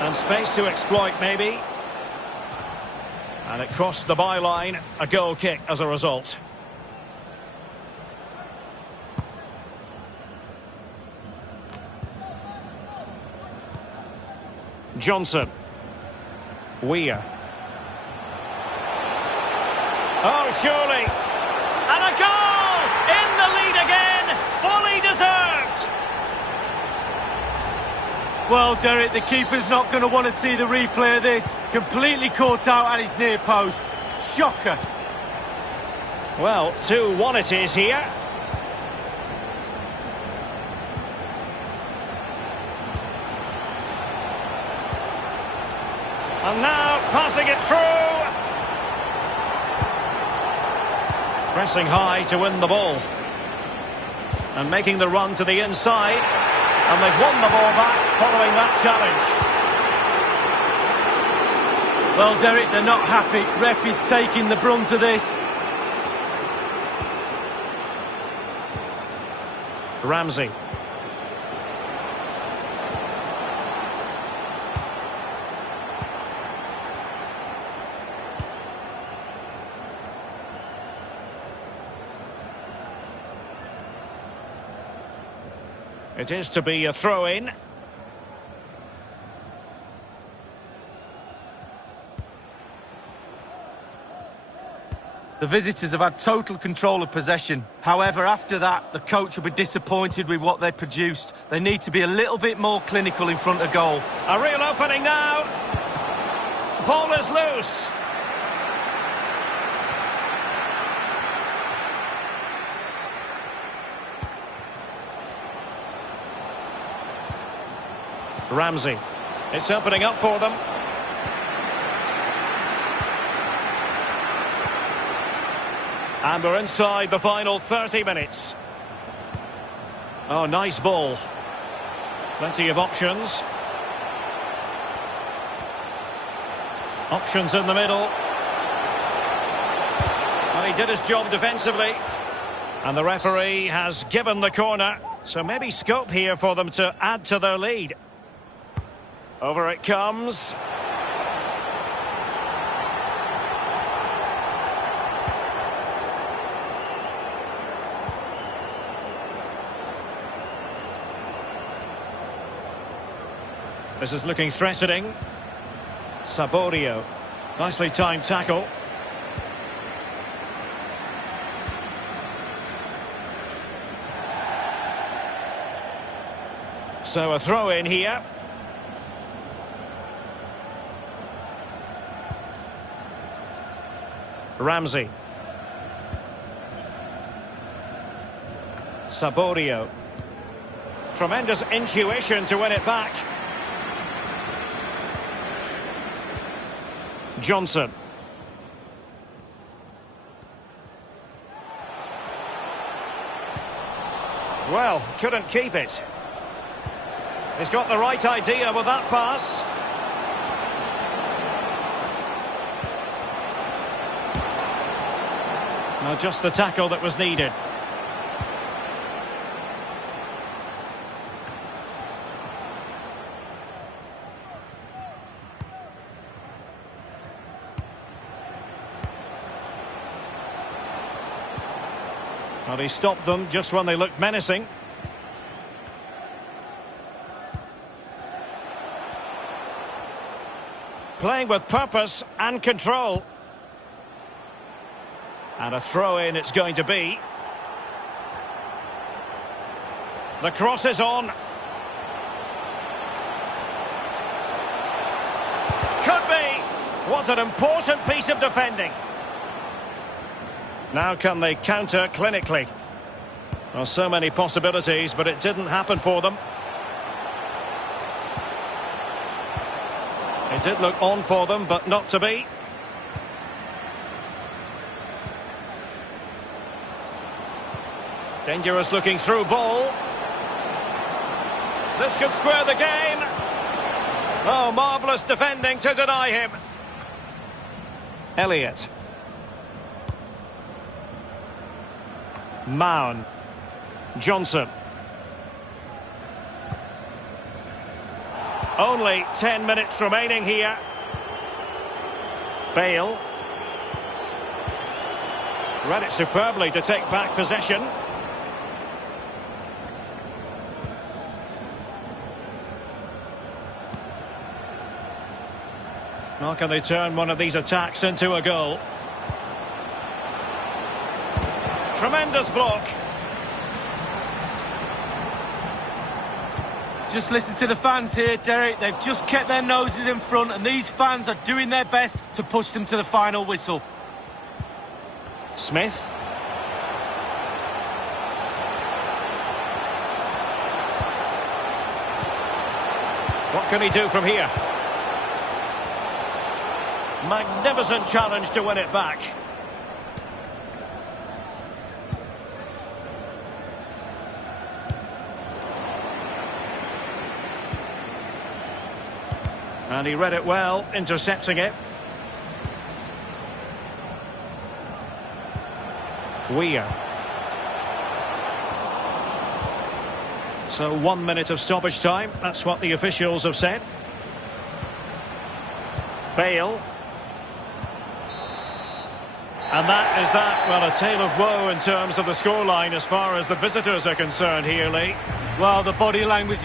And space to exploit, maybe. And it crossed the byline. A goal kick as a result. Johnson. Weir. Oh, surely. And a goal! In the lead again! Fully deserved! Well, Derek, the keeper's not going to want to see the replay of this. Completely caught out at his near post. Shocker. Well, 2-1 it is here. And now, passing it through. Pressing high to win the ball. And making the run to the inside. And they've won the ball back following that challenge. Well, Derek, they're not happy. Ref is taking the brunt of this. Ramsey. It is to be a throw-in. The visitors have had total control of possession. However, after that, the coach will be disappointed with what they produced. They need to be a little bit more clinical in front of goal. A real opening now. Ball is loose. Ramsey. It's opening up for them. And we're inside the final 30 minutes. Oh, nice ball. Plenty of options. Options in the middle. Well, he did his job defensively. And the referee has given the corner. So maybe scope here for them to add to their lead. Over it comes. This is looking threatening. Saborio. Nicely timed tackle. So a throw in here. Ramsey. Saborio. Tremendous intuition to win it back. Johnson. Well, couldn't keep it. He's got the right idea with that pass. Now just the tackle that was needed. Well, he stopped them just when they looked menacing. Playing with purpose and control. And a throw-in it's going to be. The cross is on. Could be. Was an important piece of defending. Now can they counter clinically? Well, so many possibilities, but it didn't happen for them. It did look on for them, but not to be. Dangerous looking through ball. This could square the game. Oh, marvellous defending to deny him. Elliott. Maun. Johnson. Only 10 minutes remaining here. Bale. Read it superbly to take back possession. How can they turn one of these attacks into a goal? Tremendous block. Just listen to the fans here, Derek. They've just kept their noses in front, and these fans are doing their best to push them to the final whistle. Smith. What can he do from here? Magnificent challenge to win it back. And he read it well, intercepting it. Weir. So 1 minute of stoppage time. That's what the officials have said. Bale. And that is that. Well, a tale of woe in terms of the scoreline as far as the visitors are concerned here, Lee. Well, the body language...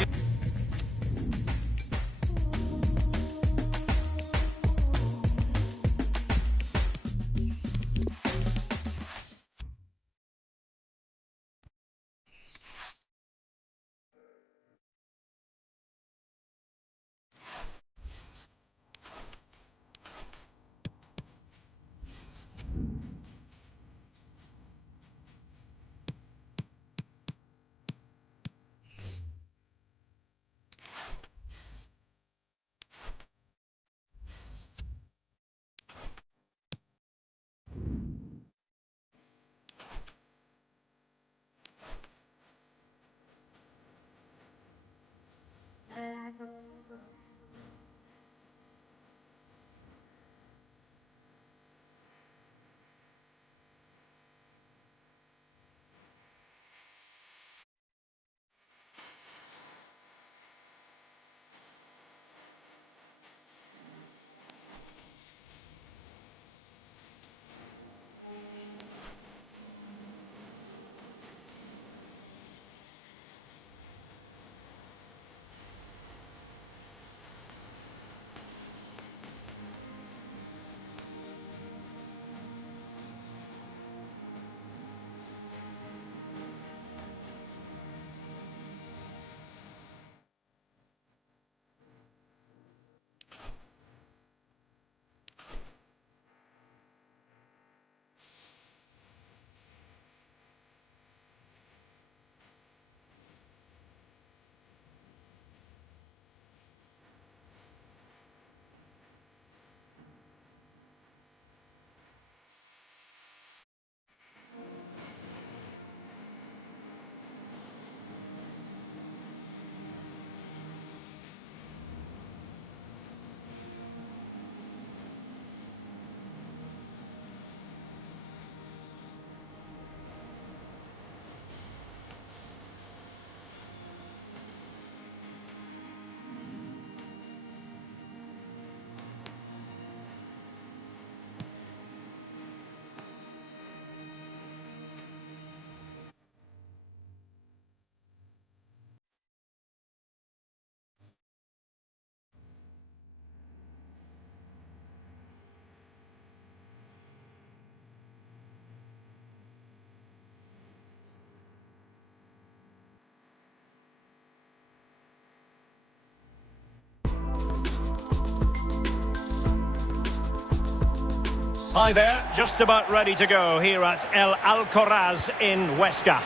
Hi there, just about ready to go here at El Alcoraz in Huesca.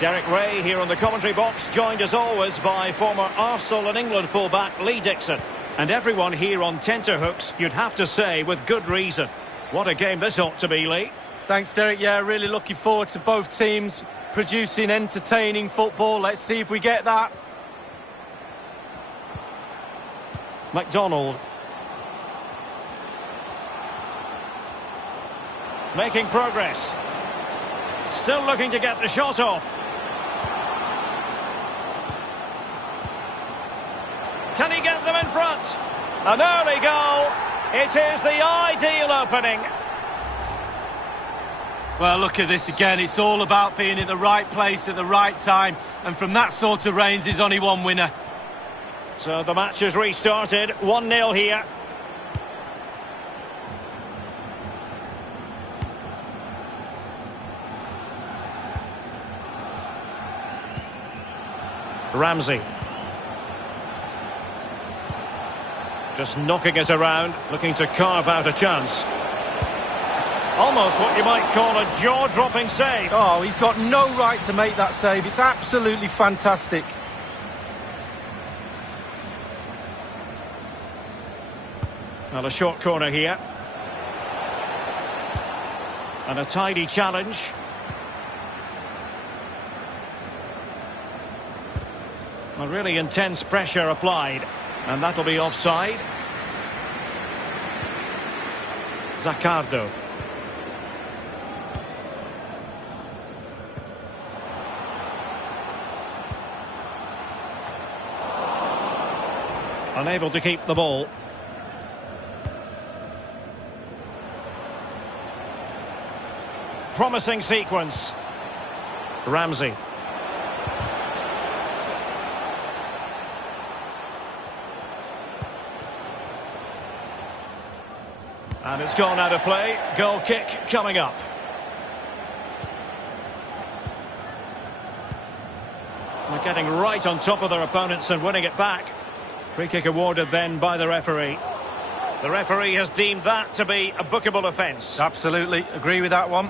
Derek Ray here on the commentary box, joined as always by former Arsenal and England fullback Lee Dixon. And everyone here on tenterhooks, you'd have to say, with good reason. What a game this ought to be, Lee. Thanks, Derek. Yeah, really looking forward to both teams producing entertaining football. Let's see if we get that. McDonald. Making progress. Still looking to get the shot off. Can he get them in front? An early goal. It is the ideal opening. Well, look at this again. It's all about being in the right place at the right time. And from that sort of range, there's only one winner. So the match has restarted. 1-0 here. Ramsey. Just knocking it around, looking to carve out a chance. Almost what you might call a jaw-dropping save. Oh, he's got no right to make that save. It's absolutely fantastic. Well, a short corner here. And a tidy challenge. A really intense pressure applied. And that'll be offside. Zaccardo. Unable to keep the ball. Promising sequence. Ramsey. And it's gone out of play. Goal kick coming up. They're getting right on top of their opponents and winning it back. Free kick awarded then by the referee. The referee has deemed that to be a bookable offence. Absolutely. Agree with that one.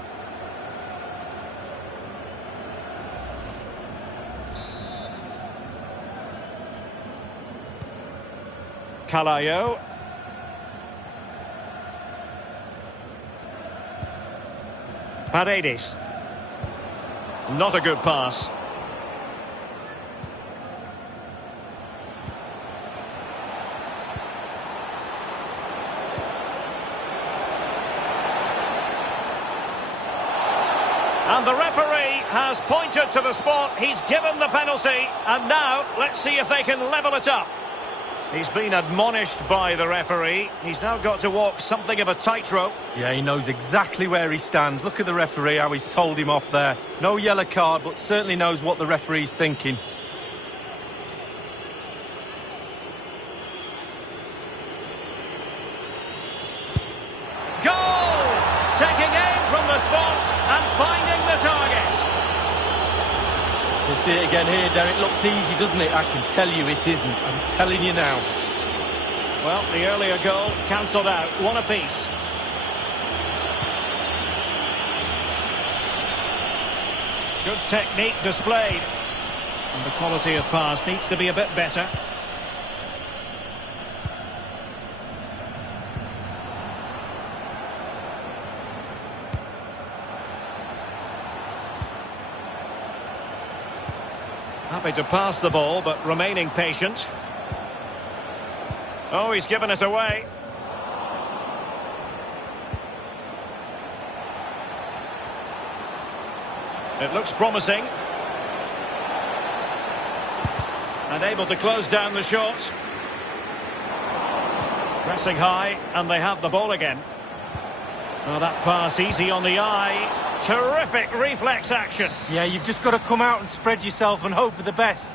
Calayo. Paredes. Not a good pass. And the referee has pointed to the spot. He's given the penalty. And now, let's see if they can level it up. He's been admonished by the referee. He's now got to walk something of a tightrope. Yeah, he knows exactly where he stands. Look at the referee, how he's told him off there. No yellow card, but certainly knows what the referee's thinking. Goal! Taking aim from the spot and finding the target. We'll see it again here, Derek. Looks easy, doesn't it? I can tell you it isn't. I'm telling you now. Well, the earlier goal cancelled out. One apiece. Good technique displayed. And the quality of pass needs to be a bit better. Happy to pass the ball, but remaining patient. Oh, he's given it away. It looks promising. And able to close down the shot. Pressing high, and they have the ball again. Oh, that pass easy on the eye. Terrific reflex action. Yeah, you've just got to come out and spread yourself and hope for the best.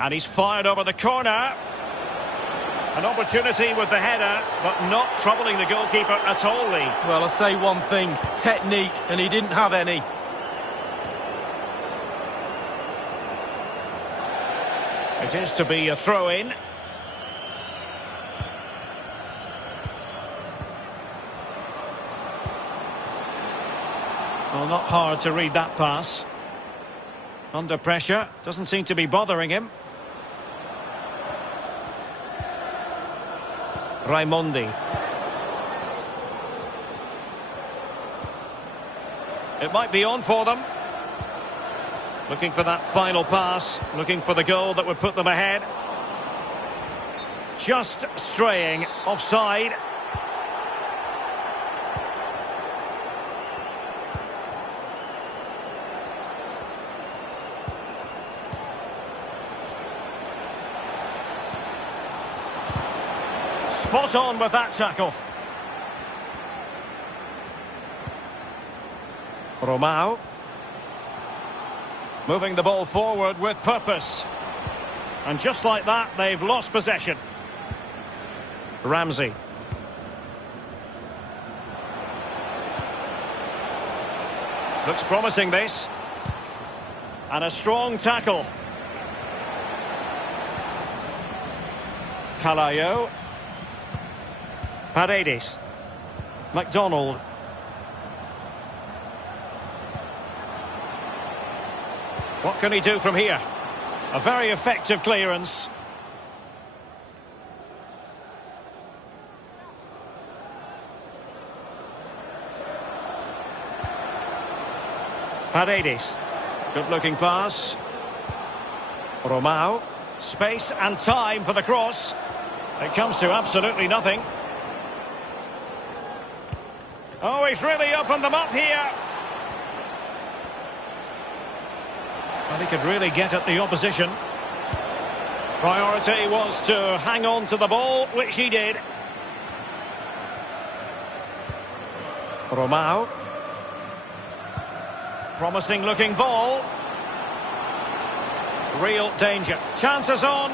And he's fired over the corner. An opportunity with the header, but not troubling the goalkeeper at all, Lee. Well, I'll say one thing. Technique, and he didn't have any. It is to be a throw-in. Well, not hard to read that pass. Under pressure, doesn't seem to be bothering him. Raimondi. It might be on for them. Looking for that final pass, looking for the goal that would put them ahead. Just straying offside. Spot on with that tackle. Romao. Moving the ball forward with purpose. And just like that, they've lost possession. Ramsey. Looks promising, this. And a strong tackle. Calayo. Paredes. McDonald. What can he do from here? A very effective clearance. Paredes. Good-looking pass. Romao. Space and time for the cross. It comes to absolutely nothing. Oh, he's really opened them up here. Well, he could really get at the opposition. Priority was to hang on to the ball, which he did. Romao. Promising looking ball. Real danger. Chances on.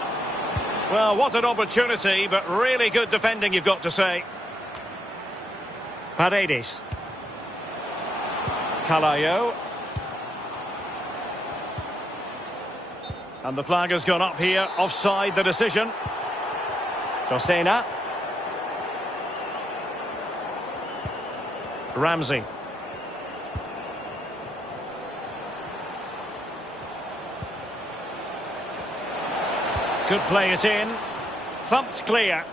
Well, what an opportunity, but really good defending, you've got to say. Paredes. Calayo. And the flag has gone up here, offside the decision. Dosena. Ramsey. Could play it in. Thumped clear.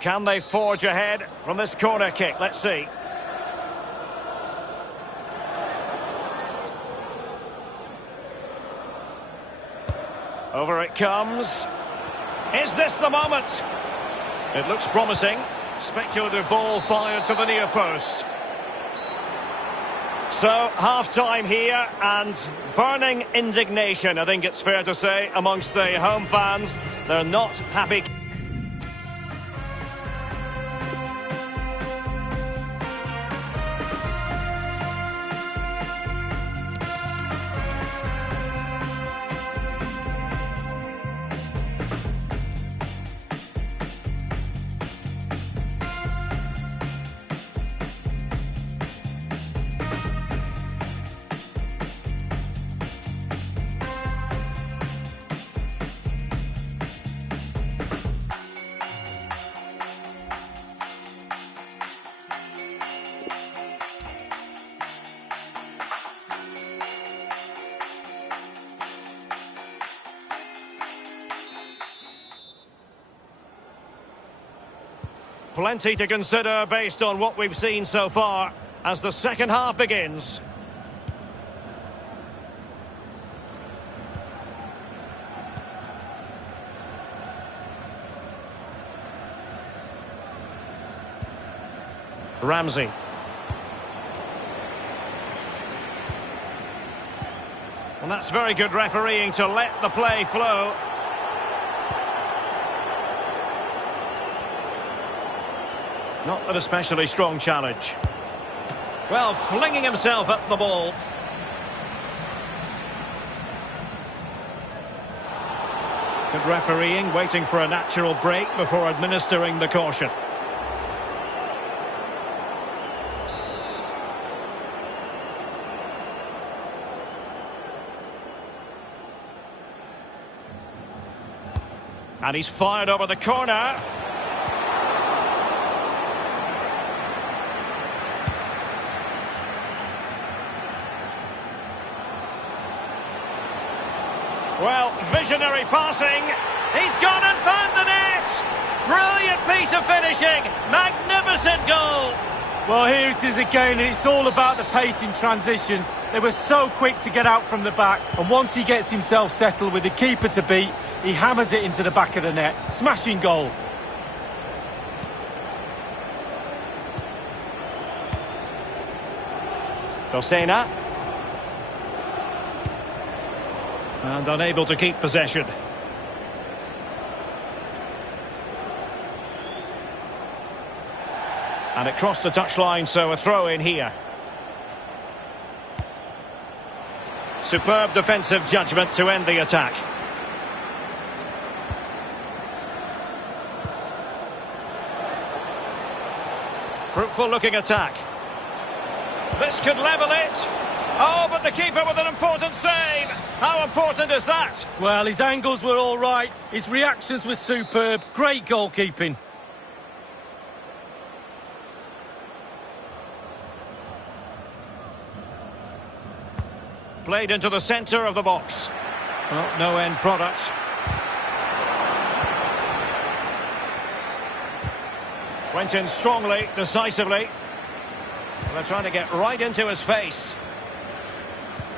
Can they forge ahead from this corner kick? Let's see. Over it comes. Is this the moment? It looks promising. Speculative ball fired to the near post. So, half-time here, and burning indignation, I think it's fair to say, amongst the home fans. They're not happy. Plenty to consider based on what we've seen so far as the second half begins. Ramsey. Well, that's very good refereeing to let the play flow. Not an especially strong challenge. Well, flinging himself at the ball. Good refereeing, waiting for a natural break before administering the caution. And he's fired over the corner. Well, visionary passing. He's gone and found the net. Brilliant piece of finishing. Magnificent goal. Well, here it is again, and it's all about the pace in transition. They were so quick to get out from the back, and once he gets himself settled with the keeper to beat, he hammers it into the back of the net. Smashing goal. Dosena. And unable to keep possession. And it crossed the touchline, so a throw in here. Superb defensive judgment to end the attack. Fruitful looking attack. This could level it. Oh, but the keeper with an important save. How important is that? Well, his angles were all right. His reactions were superb. Great goalkeeping. Played into the centre of the box. Well, no end product. Went in strongly, decisively. They're trying to get right into his face.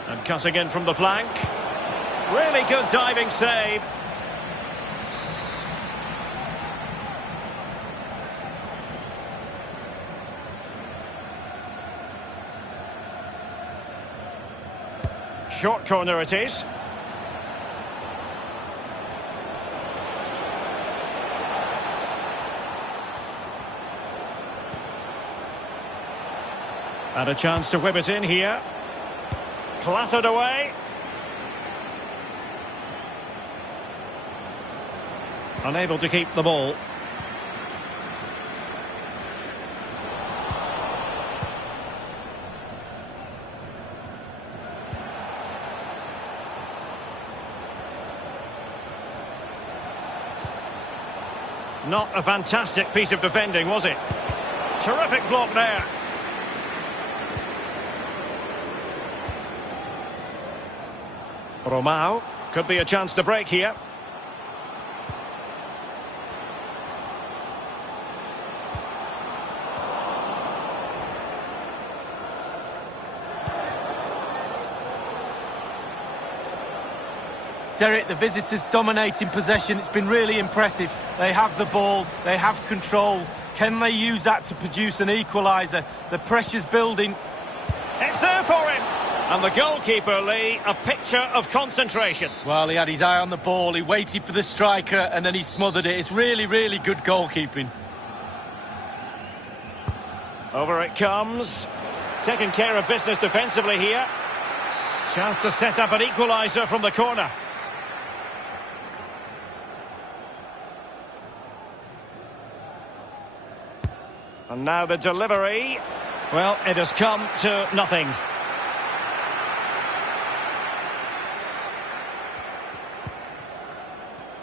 And cutting in from the flank. Really good diving save. Short corner it is. And a chance to whip it in here. Clattered away. Unable to keep the ball. Not a fantastic piece of defending, was it? Terrific block there. Romao, could be a chance to break here. Derek, the visitors dominating possession. It's been really impressive. They have the ball, they have control. Can they use that to produce an equaliser? The pressure's building. It's there for him. And the goalkeeper, Lee, a picture of concentration. Well, he had his eye on the ball, he waited for the striker, and then he smothered it. It's really, really good goalkeeping. Over it comes. Taking care of business defensively here. Chance to set up an equaliser from the corner. And now the delivery. Well, it has come to nothing.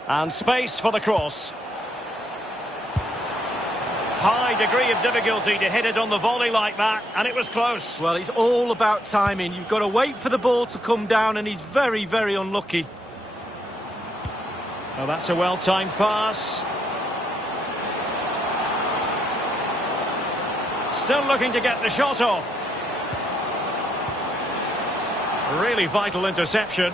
And space for the cross. High degree of difficulty to hit it on the volley like that, and it was close. Well, it's all about timing. You've got to wait for the ball to come down, and he's very, very unlucky. Oh, that's a well-timed pass. Still looking to get the shot off. Really vital interception.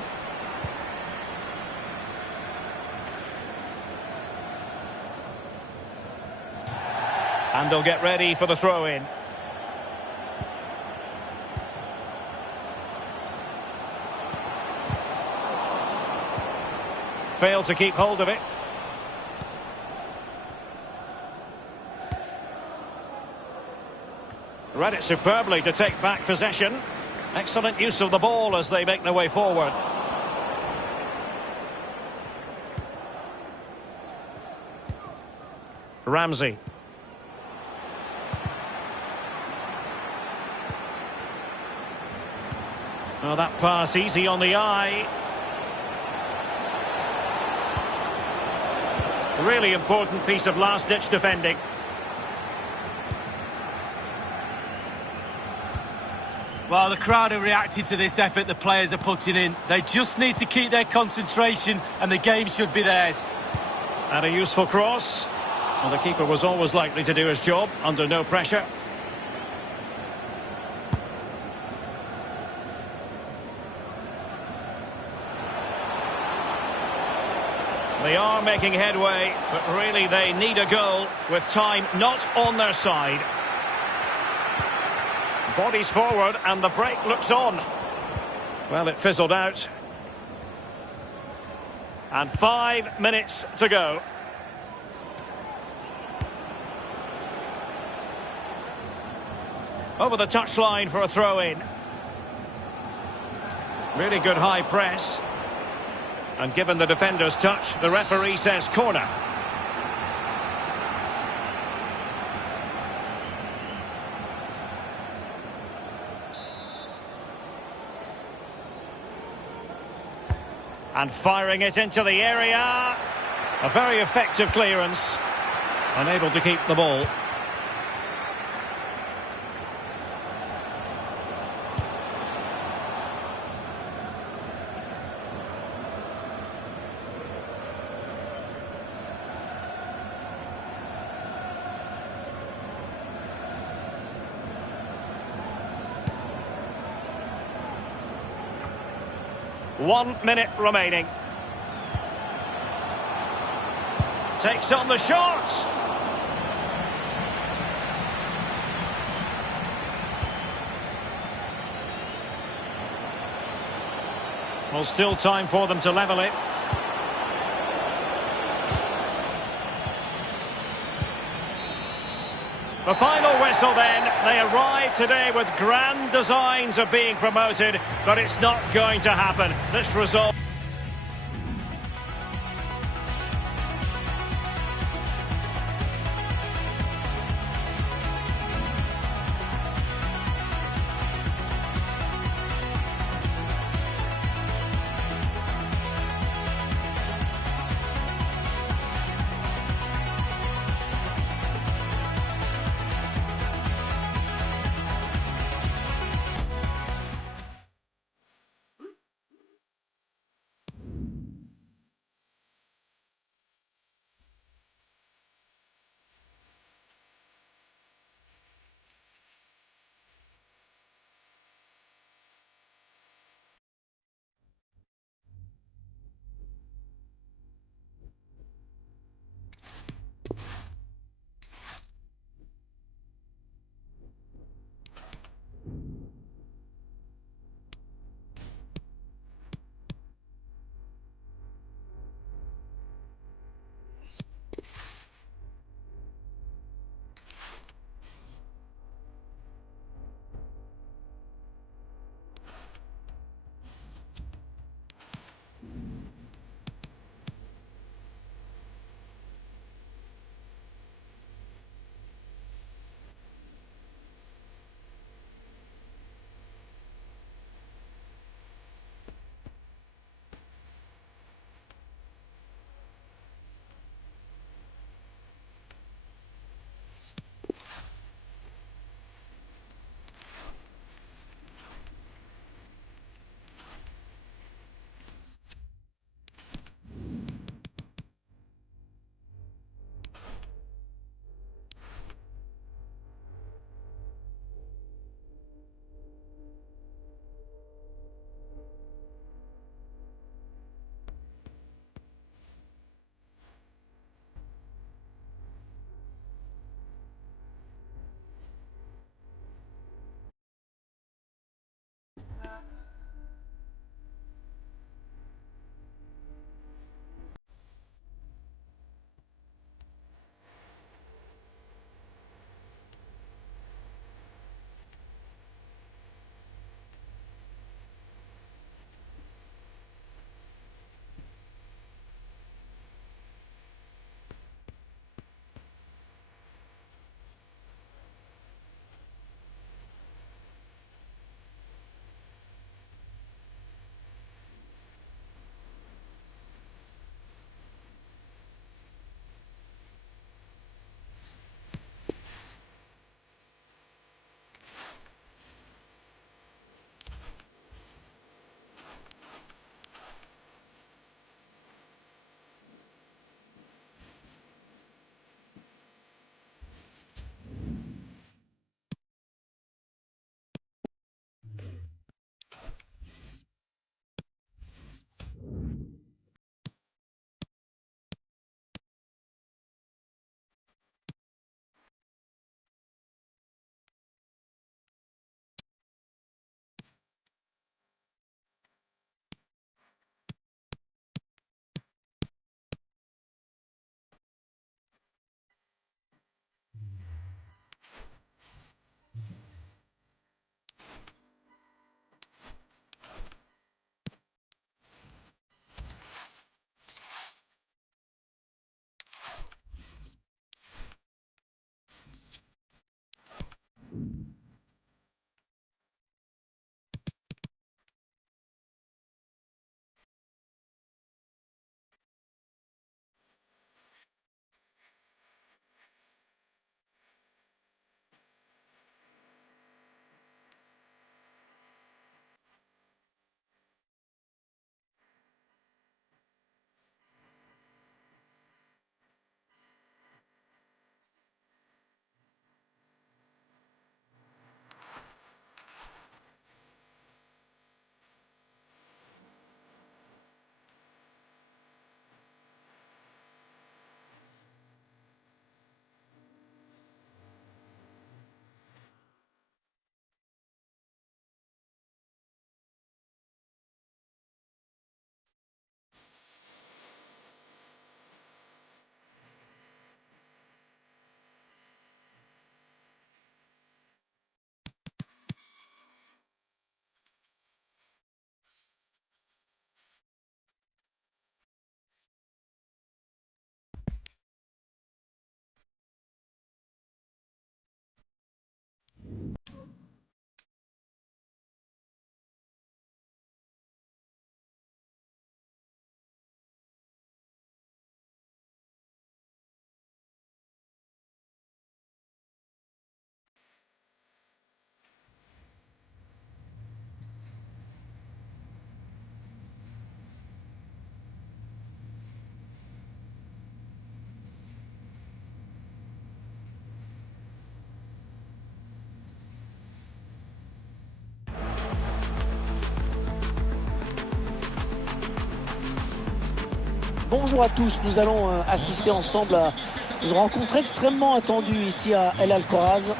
And they'll get ready for the throw-in. Failed to keep hold of it. Read it superbly to take back possession. Excellent use of the ball as they make their way forward. Ramsey. Oh, that pass easy on the eye. Really important piece of last-ditch defending. Well, the crowd are reacting to this effort the players are putting in. They just need to keep their concentration and the game should be theirs. And a useful cross. Well, the keeper was always likely to do his job under no pressure. They are making headway, but really they need a goal with time not on their side. Bodies forward and the break looks on. Well, it fizzled out. And 5 minutes to go. Over the touchline for a throw-in. Really good high press. And given the defender's touch, the referee says corner. And firing it into the area. A very effective clearance. Unable to keep the ball. One minute remaining. Takes on the shot. Well, still time for them to level it. The final whistle then. They arrive today with grand designs of being promoted, but it's not going to happen. This result... Bonjour à tous, nous allons assister ensemble à une rencontre extrêmement attendue ici à El Alcoraz.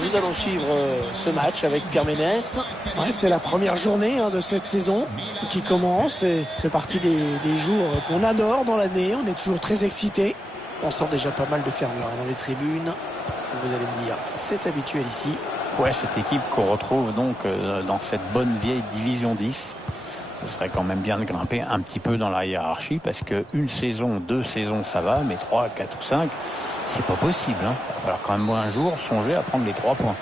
Nous allons suivre ce match avec Pierre Ménès. Ouais, c'est la première journée de cette saison qui commence et fait partie des jours qu'on adore dans l'année. On est toujours très excités. On sent déjà pas mal de ferveur dans les tribunes. Vous allez me dire, c'est habituel ici. Ouais, cette équipe qu'on retrouve donc dans cette bonne vieille division 10. Ce serait quand même bien de grimper un petit peu dans la hiérarchie parce que une saison, 2 saisons, ça va, mais 3, 4 ou 5, c'est pas possible. Il va falloir quand même un jour songer à prendre les 3 points.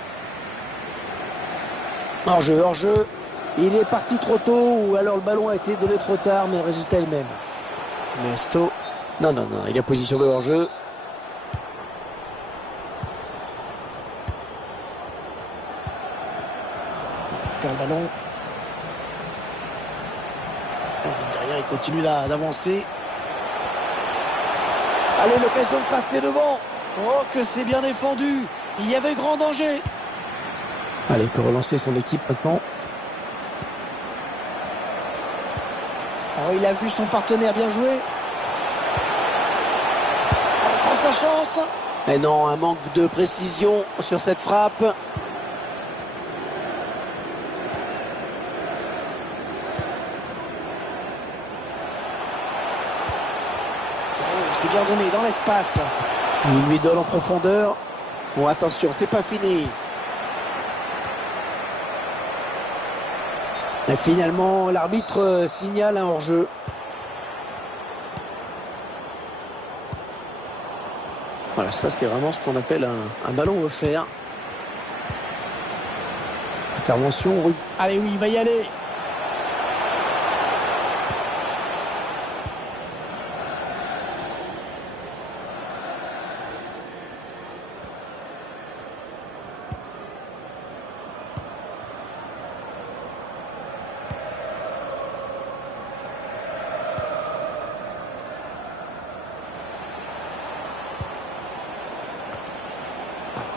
Hors-jeu. Il est parti trop tôt ou alors le ballon a été donné trop tard, mais le résultat est le même. Mesto. Non, il est en position de hors-jeu. Il perd le ballon. Derrière, il continue d'avancer. Allez, l'occasion de passer devant. Oh, que c'est bien défendu. Il y avait grand danger. Allez, il peut relancer son équipe maintenant. Oh, il a vu son partenaire bien jouer. Il prend sa chance. Mais non, un manque de précision sur cette frappe. C'est bien donné dans l'espace. Il lui donne en profondeur. Bon, attention, c'est pas fini. Et finalement, l'arbitre signale un hors-jeu. Voilà, ça c'est vraiment ce qu'on appelle un ballon offert. Intervention, oui. Allez, oui, il va y aller.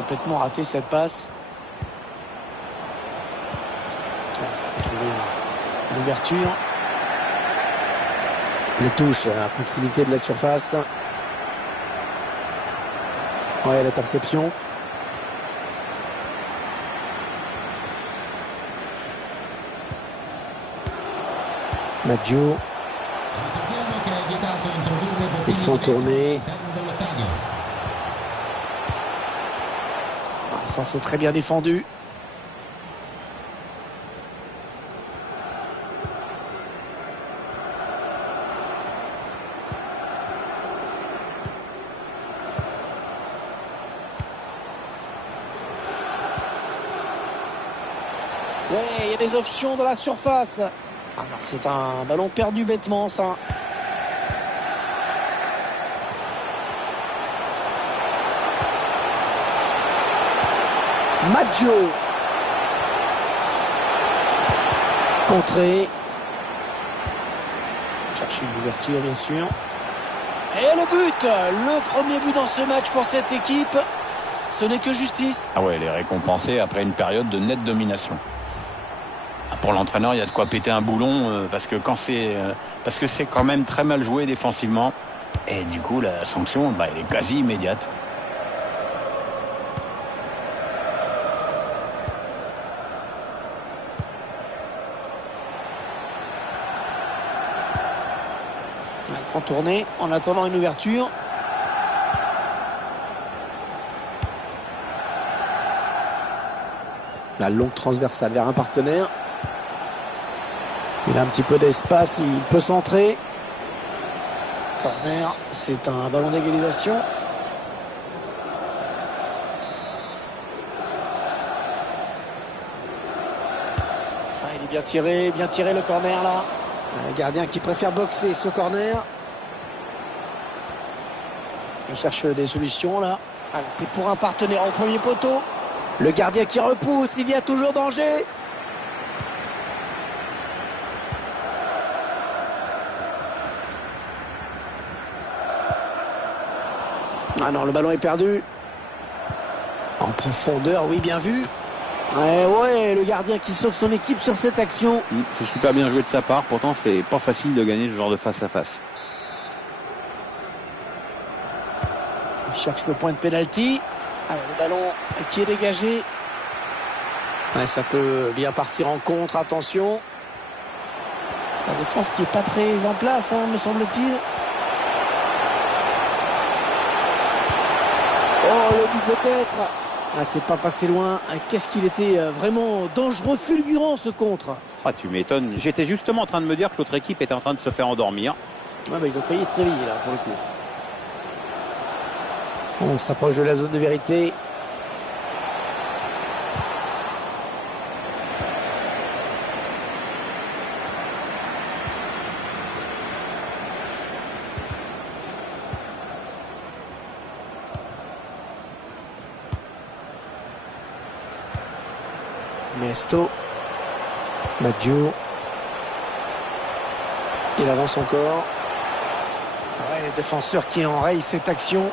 Complètement raté cette passe. Il faut trouver l'ouverture. Il touche à proximité de la surface. Ouais, l'interception. Maggio. Ils font tourner. Ça, c'est très bien défendu. Ouais, il y a des options dans la surface. Ah non, c'est un ballon perdu bêtement, ça. Maggio. Contré. Chercher une ouverture, bien sûr. Et le but. Le premier but dans ce match pour cette équipe. Ce n'est que justice. Ah ouais, elle est récompensée après une période de nette domination. Pour l'entraîneur, il y a de quoi péter un boulon parce que c'est quand même très mal joué défensivement. Et du coup, la sanction, elle est quasi immédiate. Ils font tourner en attendant une ouverture. La longue transversale vers un partenaire. Il a un petit peu d'espace, il peut centrer. Corner, c'est un ballon d'égalisation. Ah, il est bien tiré le corner là. Le gardien qui préfère boxer ce corner. Il cherche des solutions là. Allez, c'est pour un partenaire au premier poteau. Le gardien qui repousse, il y a toujours danger. Ah non, le ballon est perdu. En profondeur, oui, bien vu. Ouais, le gardien qui sauve son équipe sur cette action. C'est super bien joué de sa part, pourtant c'est pas facile de gagner ce genre de face à face. Il cherche le point de pénalty. Alors, le ballon qui est dégagé. Ouais, ça peut bien partir en contre, attention. La défense qui n'est pas très en place, hein, me semble-t-il. Oh, le but peut-être. Ah, c'est pas passé loin. Qu'est-ce qu'il était vraiment dangereux, fulgurant ce contre. Ah, tu m'étonnes. J'étais justement en train de me dire que l'autre équipe était en train de se faire endormir. Ouais, bah, ils ont failli être réveillés là pour le coup. On s'approche de la zone de vérité. Mesto. Maggio. Il avance encore. Ouais, le défenseur qui enraye cette action.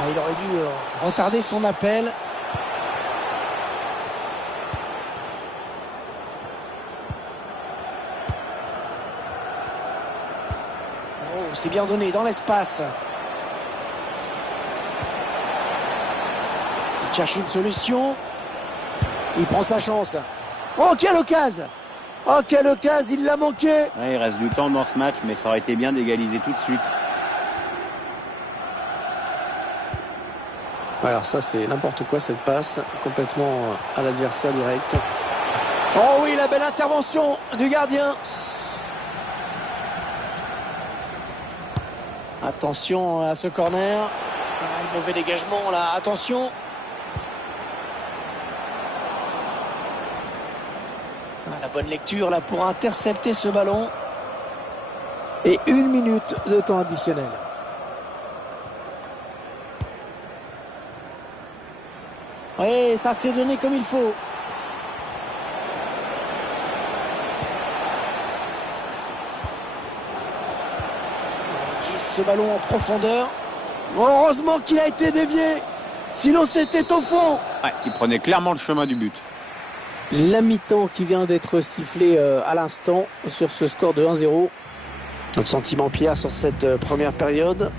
Ah, il aurait dû retarder son appel. Oh, c'est bien donné dans l'espace. Il cherche une solution. Il prend sa chance. Oh, quelle occasion! Oh, quelle occasion, il l'a manqué! Ouais, il reste du temps dans ce match, mais ça aurait été bien d'égaliser tout de suite. Alors ça, c'est n'importe quoi cette passe. Complètement à l'adversaire direct. Oh oui, la belle intervention du gardien. Attention à ce corner. Un mauvais dégagement là, attention. La bonne lecture là pour intercepter ce ballon. Et 1 minute de temps additionnel. Oui, ça s'est donné comme il faut. Il glisse ce ballon en profondeur. Heureusement qu'il a été dévié. Sinon c'était au fond. Ouais, il prenait clairement le chemin du but. La mi-temps qui vient d'être sifflée à l'instant sur ce score de 1-0. Notre sentiment, Pierre, sur cette première période?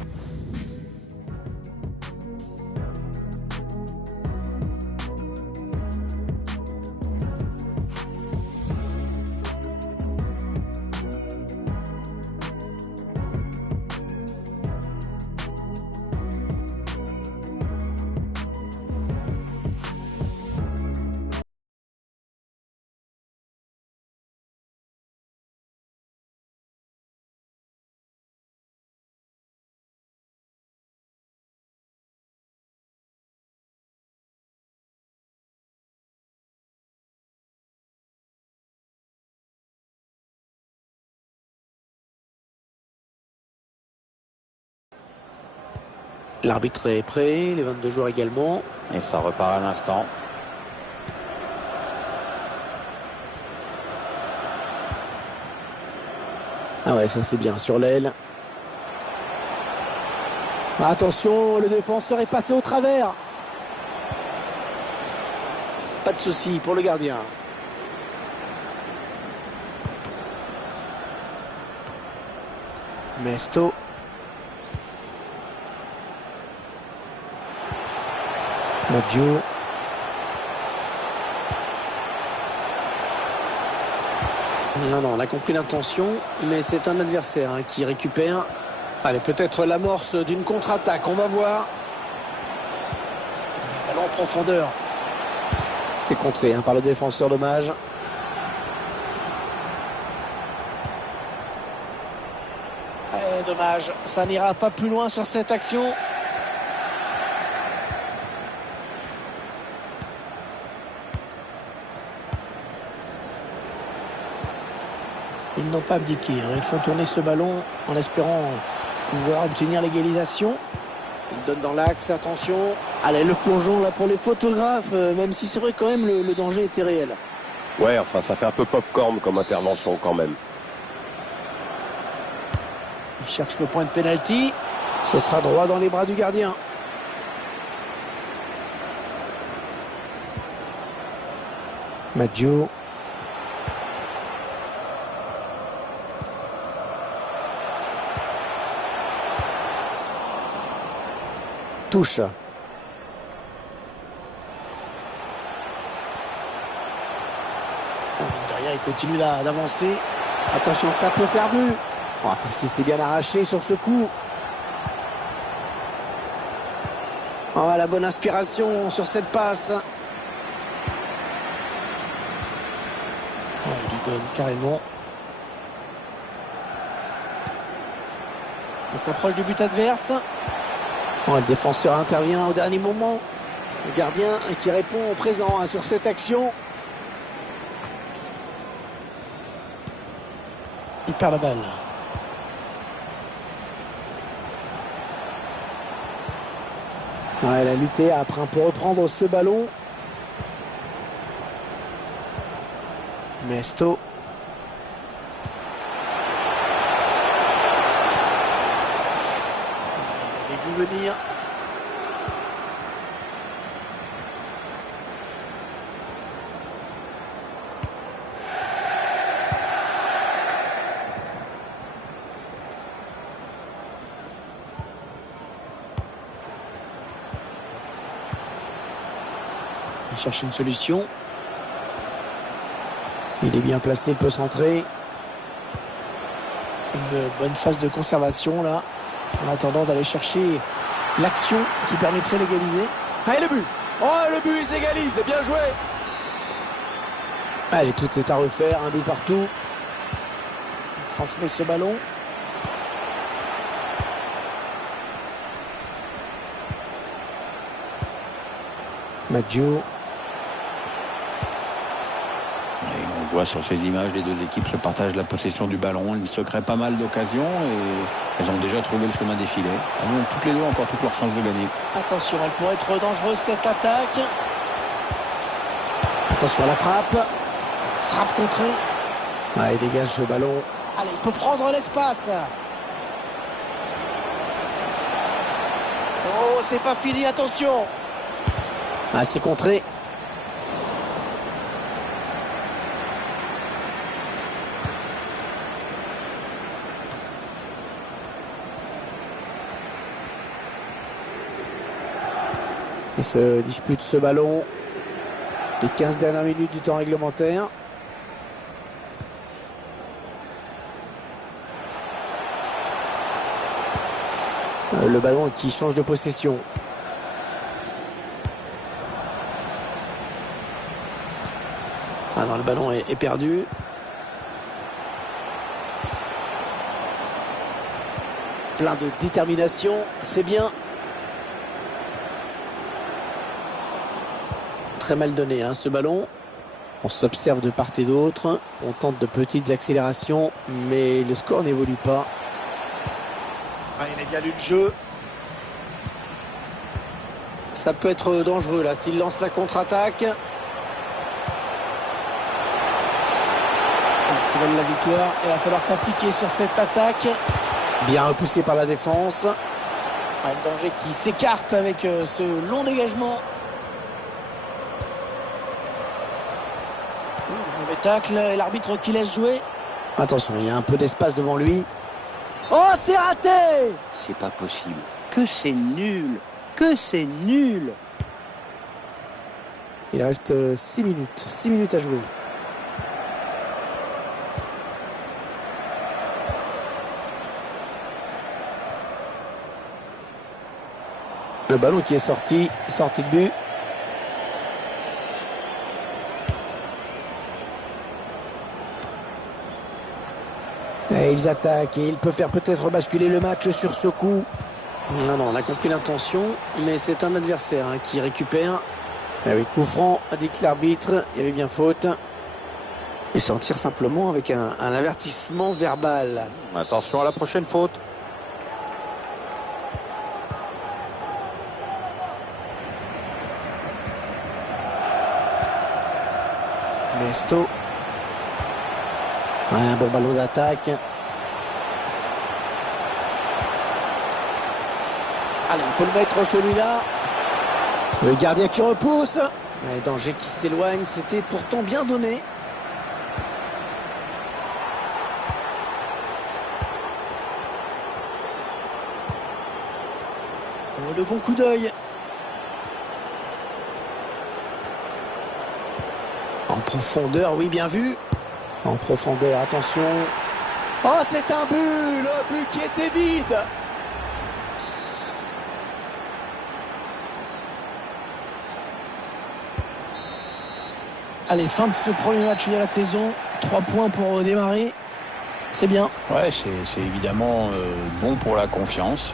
L'arbitre est prêt, les 22 joueurs également. Et ça repart à l'instant. Ah ouais, ça c'est bien, sur l'aile. Attention, le défenseur est passé au travers. Pas de souci pour le gardien. Mesto. Maggio. Non, on a compris l'intention, mais c'est un adversaire qui récupère. Allez, peut-être l'amorce d'une contre-attaque, on va voir. Ballon en profondeur. C'est contré par le défenseur, dommage. Dommage, ça n'ira pas plus loin sur cette action. Ils n'ont pas abdiqué, ils font tourner ce ballon en espérant pouvoir obtenir l'égalisation. Ils donnent dans l'axe, attention. Allez, le plongeon là pour les photographes, même si c'est vrai quand même le danger était réel. Ouais, enfin ça fait un peu popcorn comme intervention quand même. Il cherche le point de pénalty. Ce sera droit dans les bras du gardien. Maggio. touche. Derrière, il continue d'avancer. Attention, ça peut faire but. Oh, qu'est-ce qu'il s'est bien arraché sur ce coup. Oh, la bonne inspiration sur cette passe. Ouais, il lui donne carrément. On s'approche du but adverse. Oh, le défenseur intervient au dernier moment. Le gardien qui répond au présent sur cette action. Il perd la balle. Ouais, elle a lutté après pour reprendre ce ballon. Mesto. Il avait vu venir. Il cherche une solution. Il est bien placé, il peut centrer. Une bonne phase de conservation là, en attendant d'aller chercher l'action qui permettrait d'égaliser. Ah, et le but! Oh, le but, ils égalisent, c'est bien joué! Allez, tout est à refaire, un but partout. Il transmet ce ballon. Maggio. On voit sur ces images, les deux équipes se partagent la possession du ballon. Ils se créent pas mal d'occasions et elles ont déjà trouvé le chemin défilé. Elles ont toutes les deux encore toutes leurs chances de gagner. Attention, elle pourrait être dangereuse cette attaque. Attention à la frappe. Frappe contrée. Ah, il dégage ce ballon. Allez, il peut prendre l'espace. Oh, c'est pas fini, attention. Ah, c'est contré. Il se dispute ce ballon. Les 15 dernières minutes du temps réglementaire. Le ballon qui change de possession. Ah non, le ballon est perdu. Plein de détermination, c'est bien. Très mal donné hein, ce ballon. On s'observe de part et d'autre. On tente de petites accélérations, mais le score n'évolue pas. Ah, il a bien lu le jeu. Ça peut être dangereux là s'il lance la contre-attaque. Ça donne la victoire. Il va falloir s'appliquer sur cette attaque. Bien repoussé par la défense. Ah, le danger qui s'écarte avec ce long dégagement. Mauvais tacle et l'arbitre qui laisse jouer. Attention, il y a un peu d'espace devant lui. Oh, c'est raté! C'est pas possible. Que c'est nul. Que c'est nul. Il reste 6 minutes. 6 minutes à jouer. Le ballon qui est sorti de but. Et ils attaquent et il peut faire peut-être basculer le match sur ce coup. Non, on a compris l'intention, mais c'est un adversaire hein, qui récupère. Avec coup franc, a dit que l'arbitre, il y avait bien faute. Et s'en tire simplement avec un avertissement verbal. Attention à la prochaine faute. Mesto. Ouais, un bon ballon d'attaque. Allez, il faut le mettre celui-là. Le gardien qui repousse. Ouais, danger qui s'éloigne, c'était pourtant bien donné. le bon coup d'œil. En profondeur, oui, bien vu. En profondeur, attention. Oh, c'est un but, le but qui était vide. Allez, fin de ce premier match de la saison. 3 points pour démarrer. C'est bien. Ouais, c'est évidemment bon pour la confiance.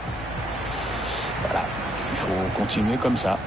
Voilà, il faut continuer comme ça.